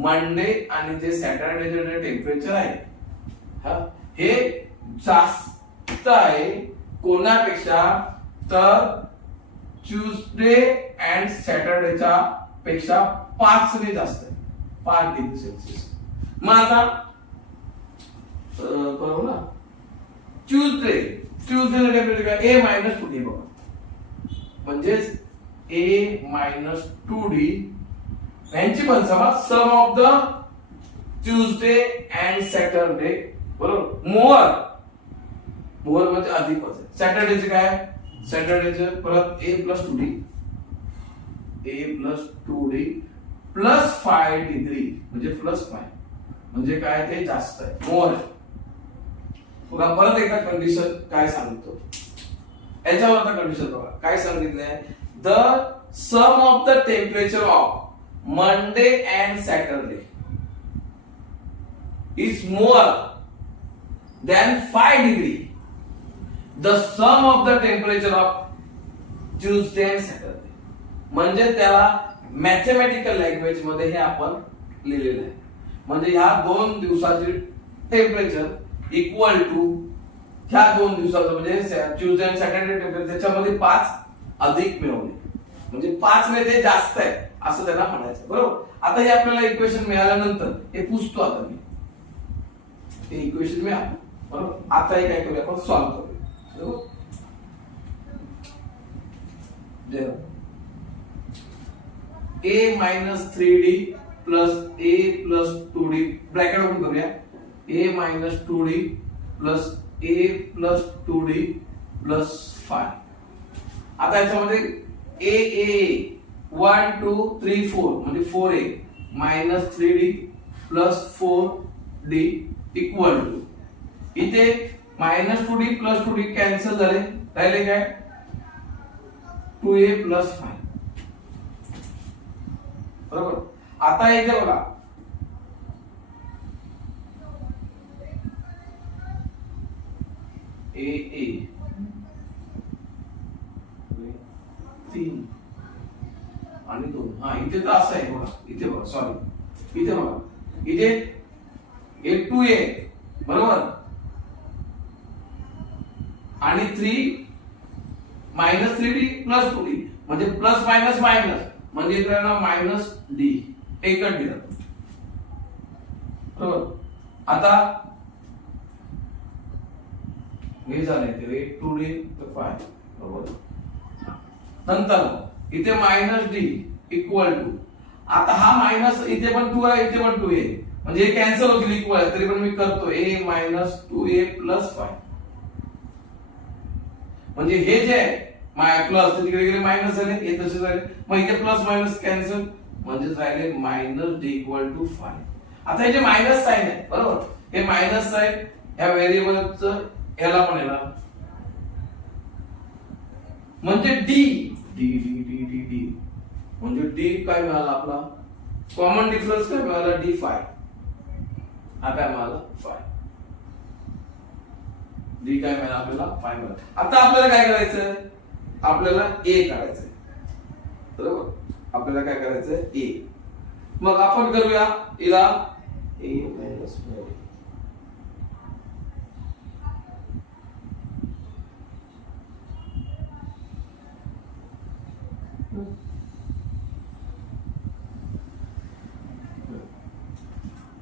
मंडे आणि जे सॅटरडेचे जे टेम्परेचर आहे हे जास्त आहे कोणापेक्षा तर ट्यूजडे अँड सॅटरडेच्या पेक्षा 5 ने जास्त आहे 5 डिग्री सेल्सिअस. मग आता बरोबर ना ट्यूजडे टेम्परेचर काय A-2D बघा म्हणजेच A-2D यांची पण समा sum of the Tuesday and Saturday बरोबर मोर म्हणजे अधिकच आहे. सॅटरडेचे काय सॅटरडेचे परत A+2D प्लस 5 डिग्री म्हणजे +5 म्हणजे काय ते जास्त आहे मोर आहे. बघा परत एकदा कंडिशन काय सांगतो याच्यावर आता कंडिशन बघा काय सांगितलंय the sum of the temperature of Monday and Saturday is more than 5 degree. The sum of the temperature of Tuesday and Saturday. म्हणजे त्याला मॅथमॅटिकल लँग्वेज मध्ये हे आपण लिहिलेलं आहे. म्हणजे ह्या 2 दिवसाचे टेम्परेचर इक्वल टू ह्या 2 दिवसाचं म्हणजे ट्यूजडे आणि सॅटर्डे टेम्परेचर त्याच्यामध्ये 5 अधिक मिळवले. म्हणजे 5 ने ते जास्त आहे असं त्याला म्हणायचं. बरोबर. आता हे आपल्याला इक्वेशन मिळाल्यानंतर हे पुसतो आता मी. हे इक्वेशन मिळालं. बरोबर. आता हे काय करूया आपण सॉल्व्ह करूया. बरोबर. a minus 3d plus a plus 2d bracket open करूया. a minus 2d plus a plus 2d plus 5. आता याच्यामध्ये a 1 2 3 4 म्हणजे 4a minus 3d plus 4d equal to इथे minus 2d plus 2d cancel झाले. राहिले काय 2a plus 5. बरोबर. आता इथे बघा a 3 आणि 2. हा इथे तर असं आहे बघा. इथे बघा सॉरी इथे बघा इथे a 2a बरोबर आणि 3 मायनस 3d प्लस 2d म्हणजे प्लस मायनस मायनस म्हणजे इथे ना मायनस d एकच दिलं. बरोबर. आता हे झाले ते 2d तर 5 बरोबर. नंतर इथे मायनस d इक्वल टू आता हा मायनस इथे पण 2 आहे इथे पण 2 आहे म्हणजे हे कॅन्सल होतील इक्वल तरी पण मी करतो a मायनस 2a प्लस 5 म्हणजे हे जे आहे प्लस तिकडे गेले मायनस झाले हे तसे झाले मग इथे प्लस मायनस कॅन्सल म्हणजे राहिले मायनस d इक्वल टू 5. आता हे जे मायनस साइन आहे बरोबर हे मायनस साइन ह्या व्हेरिएबलचं याला पण येणार म्हणजे d d d d d d म्हणजे d काय मिळाला आपला कॉमन डिफरन्स काय मिळाला d5 हा काय मिळाला 5 d काय मिळाला आपल्याला 5 मिळाला. आता आपल्याला काय करायचं आपल्याला a काढायचंय बरोबर. आपल्याला काय करायचंय a. मग आपण करूया इला a minus 4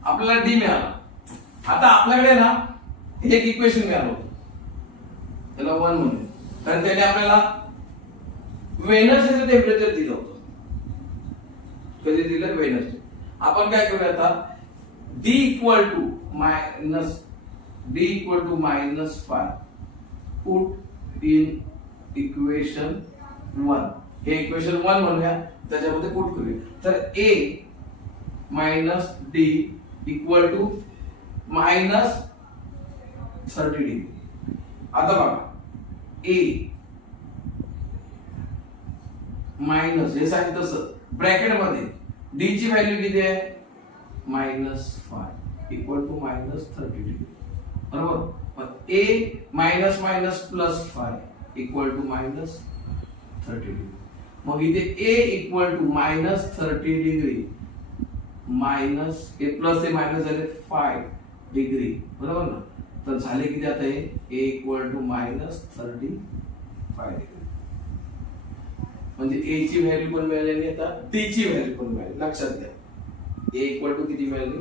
आपल्याला d मिळाला. आता आपल्याकडे ना एक इक्वेशन मिळालं होतं त्याला 1 म्हणून कारण त्याने आपल्याला वेनसडेचं टेम्परेचर दिलं होतं. कधी दिलं वेनसडे. आपण काय करूया आता d equal to -5 put in equation 1 हे इक्वेशन 1 म्हणूया त्याच्यामध्ये पुट करूया. तर a minus d equal to minus 30 degree. आता बघा a मायनस हे सांगितलं तसं ब्रॅकेट मध्ये d ची व्हॅल्यू किती आहे -5 इक्वल टू -30 डिग्री बरोबर. मग a minus minus plus 5 equal to -30 degree. मग इथे a equal to -30 degree minus हे प्लस हे मायनस झाले 5 डिग्री बरोबर ना. तर झाले किती आता हे a इक्वल टू -35 डिग्री म्हणजे a ची व्हॅल्यू पण मिळाली आता d ची व्हॅल्यू पण मिळाली. लक्षात घ्या a इक्वल टू किती मिळाली.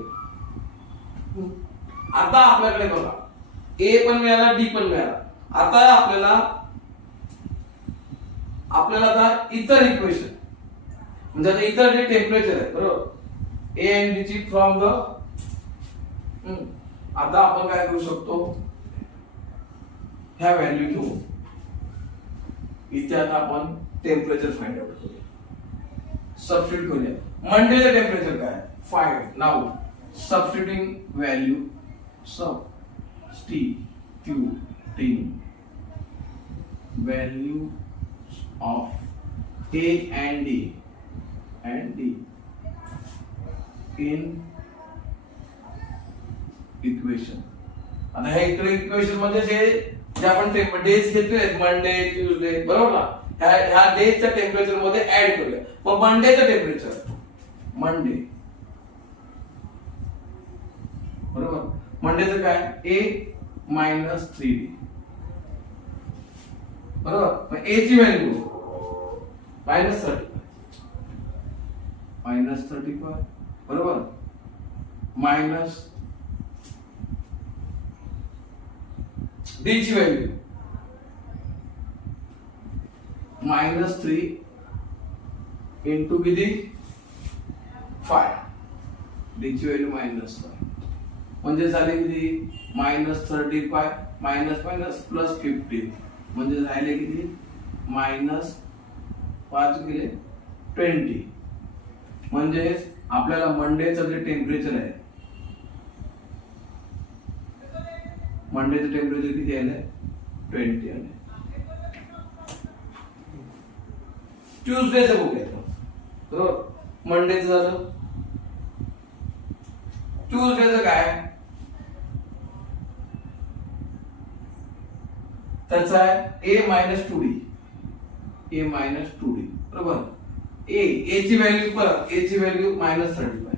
आता आपल्याकडे बघा a पण मिळाला d पण मिळाला. आता आपल्याला आता इतर इक्वेशन म्हणजे आता इतर जे टेम्परेचर आहे बरोबर a and d ची फ्रॉम द आता आपण काय करू शकतो ह्या व्हॅल्यू घेऊन इथे आता आपण टेम्परेचर फाइंड आउट करूया. सबस्टिट्यूट करूया. मंडेचं टेम्परेचर काय 5. Now substituting value substituting value of a and d in equation आता हे इकडे इक्वेशन मध्ये जे आपण डेज घेतोय मंडे ट्यूजडे बरोबर ना, ह्या डेजच्या टेम्परेचर मध्ये ऍड करूया. मग मंडेचं टेम्परेचर मंडे बरोबर, मंडेचं काय ए -3D बरोबर. मग ए ची व्हॅल्यू -35 बरोबर, मायनस डी ची व्हॅल्यू -3 इंटू किती 5, डी ची व्हॅल्यू -5 म्हणजे झाले किती -35 मायनस प्लस 15 म्हणजे झाले किती -5 गेले 20. म्हणजे आपल्याला मंडेचं जे टेम्परेचर आहे, मंडेचं टेम्परेचर किती आलंय 20 आलंय. ट्यूजडेचं बघूया बरोबर. मंडेचं झालं, ट्यूजडेचं काय त्याचा आहे ए -2D बरोबर. ए ची व्हॅल्यू परत ए ची व्हॅल्यू -35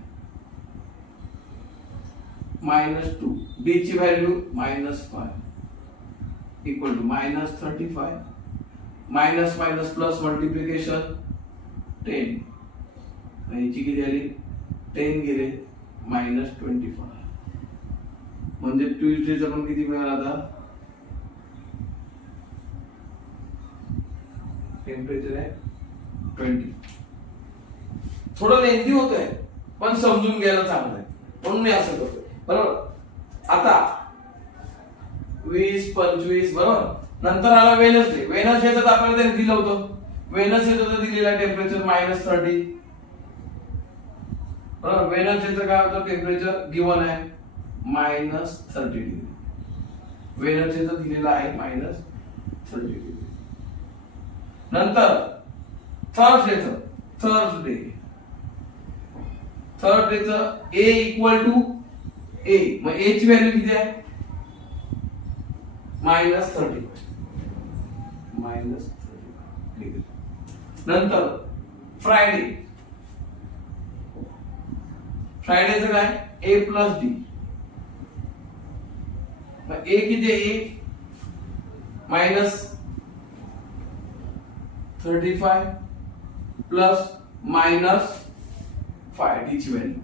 -2 डी ची value -5 equal to -35 minus plus multiplication 10 याची किती आली 10 गेले -25 म्हणजे ट्यूजडेचं पण किती मिळालं आता टेम्परेचर आहे 20. थोडं लेंथी होत आहे पण समजून घ्यायला चांगलं आहे म्हणून मी असं करतोय बरोबर. आता 20 25 बरोबर. नंतर आला वेनसडे. वेनसडेचं आपल्याला त्यांनी दिलं होतं, वेनसडेचं दिलेलं टेम्परेचर -30 बरोबर. वेनसडेचं काय होतं टेम्परेचर गिवन आहे -30 डिग्री. वेनसडेचं दिलेलं आहे -30 डिग्री. नंतर थर्सडेचं ए इक्वल टू ए, मग ए ची व्हॅल्यू किती आहे -30 डिग्री. नंतर फ्रायडेचं काय ए प्लस डी, मग ए किती आहे -35 प्लस -5 डी ची व्हॅल्यू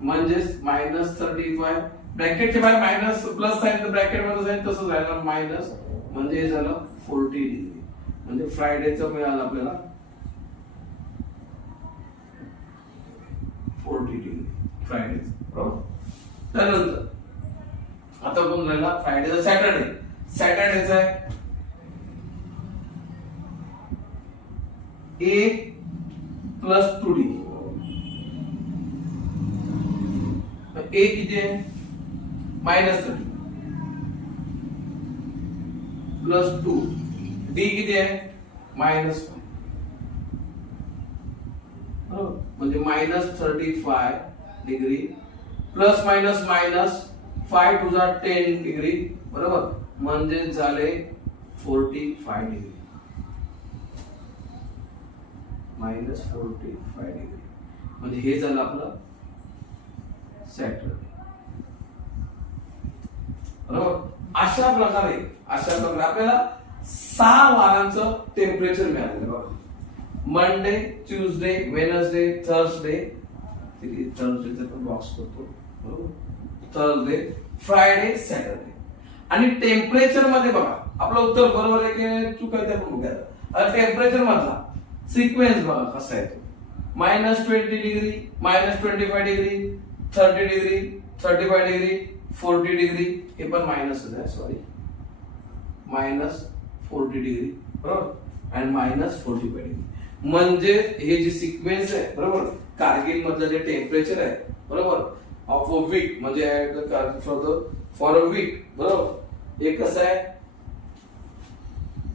म्हणजेच -35 ब्रॅकेटच्या बाहेर मायनस प्लस साइन तर ब्रॅकेट मध्ये जाईल तसंच राहिलं मायनस म्हणजे हे झालं 40 डिग्री. म्हणजे फ्रायडेचं मिळालं आपल्याला 40 डिग्री फ्रायडेचं बरोबर. त्यानंतर आता कोण राहिला फ्रायडेचा सॅटर्डेचा आहे ए प्लस 2D. ए किती आहे -30 प्लस 2, डी किती आहे -5 म्हणजे -35 degree plus minus 5 to 10 degree बरोबर. म्हणजे झाले 45 डिग्री -45 डिग्री. म्हणजे हे झालं आपलं सॅटर्डे बरोबर. अशा प्रकारे आपल्याला 6 वारांचं टेम्परेचर मिळालेलं बघा. मंडे ट्यूजडे वेनसडे थर्सडेचा पण बॉक्स करतो बरोबर. Thursday Friday Saturday. आणि टेम्परेचर मध्ये बघा आपलं उत्तर बरोबर आहे की चूक आहे ते आपण बघूया. आता टेम्परेचर मधला सिक्वेन्स बघा कसा आहे तो -20 degree -25 degree 30 degree 35 degree 40 degree. हे पण मायनस आहे सॉरी -40 डिग्री बरोबर आणि -45 डिग्री. म्हणजे हे जे सिक्वेन्स आहे बरोबर कारगिल मधलं जे टेम्परेचर आहे बरोबर ऑफ अ वीक म्हणजे फॉर अ वीक बरोबर हे कसं आहे.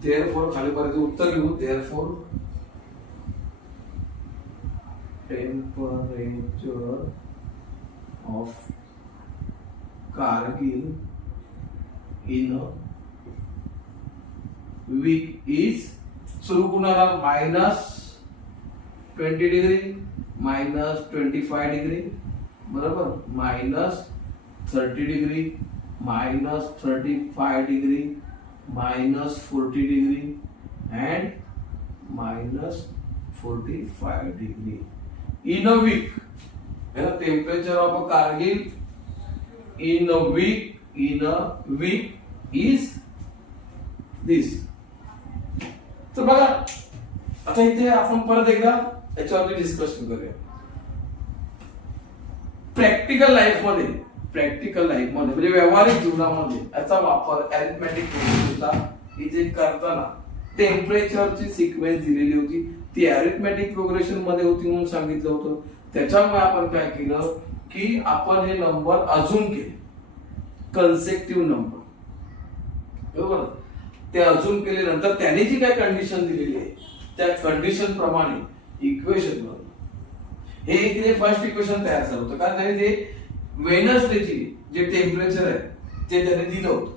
देअरफॉर खाली पर्यंत उत्तर लिहू. Therefore temperature of Kargil in a weak is सुरू कुणाला -20 डिग्री, -25 डिग्री, बरोबर, -30 degree, -35 degree, -40 degree and -45 degree in a week. The temperature of a Kargil in a week is this. तर बघा आता इथे आपण परत एकदा याच्यावरती डिस्कशन करूया. प्रॅक्टिकल लाईफ मध्ये म्हणजे व्यावहारिक जीवनामध्ये याचा वापर अरिथमेटिक प्रोग्रेशनचा इथे करताना टेम्परेचरची सिक्वेन्स दिलेली होती, ती अरिथमेटिक प्रोग्रेशन मध्ये होती म्हणून सांगितलं होतं. त्याच्यामुळे आपण काय केलं की आपण हे नंबर अजून केले कन्सेक्टिव्ह नंबर, बरोबर. ते अजून केल्यानंतर त्याने जी काय कंडिशन दिलेली आहे त्या कंडिशन प्रमाणे इक्वेशन बनवलं. हे इथे फर्स्ट इक्वेशन तयार झालं होतं कारण त्याने ते वेनसडेची जे टेम्परेचर आहे ते त्याने दिलं होतं,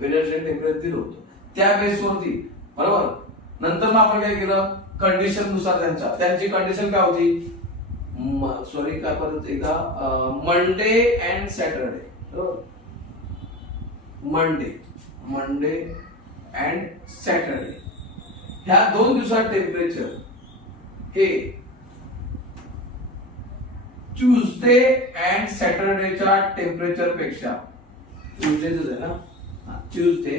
वेनसडे टेम्परेचर दिलं होतं त्या बेसवरती, बरोबर. नंतर मग आपण काय केलं कंडिशन नुसार त्यांची कंडिशन काय होती, सॉरी काय परत एकदा मंडे अँड सॅटरडे, बरोबर. मंडे अँड सॅटरडे ह्या 2 दिवसात टेम्परेचर हे ट्यूजडे अँड सॅटरडेच्या टेम्परेचर पेक्षा, ट्यूजडेच आहे ना, ट्यूजडे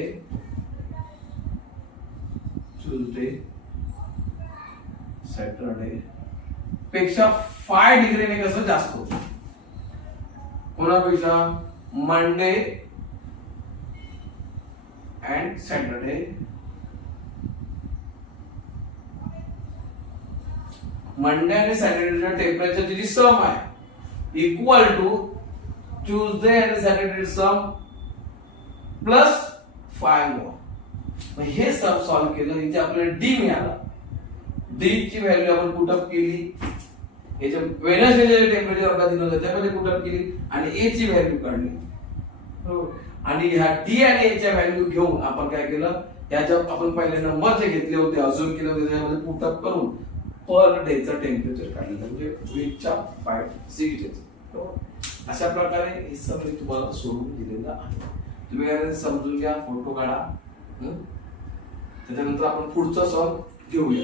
सॅटरडे पेक्षा 5 डिग्रीने कसं जास्त होतं. कोणापेक्षा, मंडे अँड सॅटरडे मंडे आणि सॅटरडेच्या टेम्परेचरची जी सम आहे इक्वल टू ट्यूजडे आणि सॅटरडे सम प्लस 5 मोर. हे सम सॉल्व्ह केलं, इथे आपल्याला डी मिळाला. डी ची व्हॅल्यू आपण पुटअप केली, याच्या वेनसडेचे टेम्परेचर आपल्याला दिलं होतं त्यामध्ये पुटअप केली आणि ए ची व्हॅल्यू काढली, आणि ह्या डी आणि ए च्या व्हॅल्यू घेऊन आपण काय केलं, याच्या आपण पहिले नंबर जे घेतले होते अजून केले होते त्यामध्ये पुटअप करून पर डेचं टेम्परेचर काढलं, म्हणजे वीकच्या 6 डेज. अशा प्रकारे हे सगळे तुम्हाला सोडून दिलेलं आहे. तुम्ही समजून घ्या, फोटो काढा, त्याच्यानंतर आपण पुढचा सॉल्व घेऊया.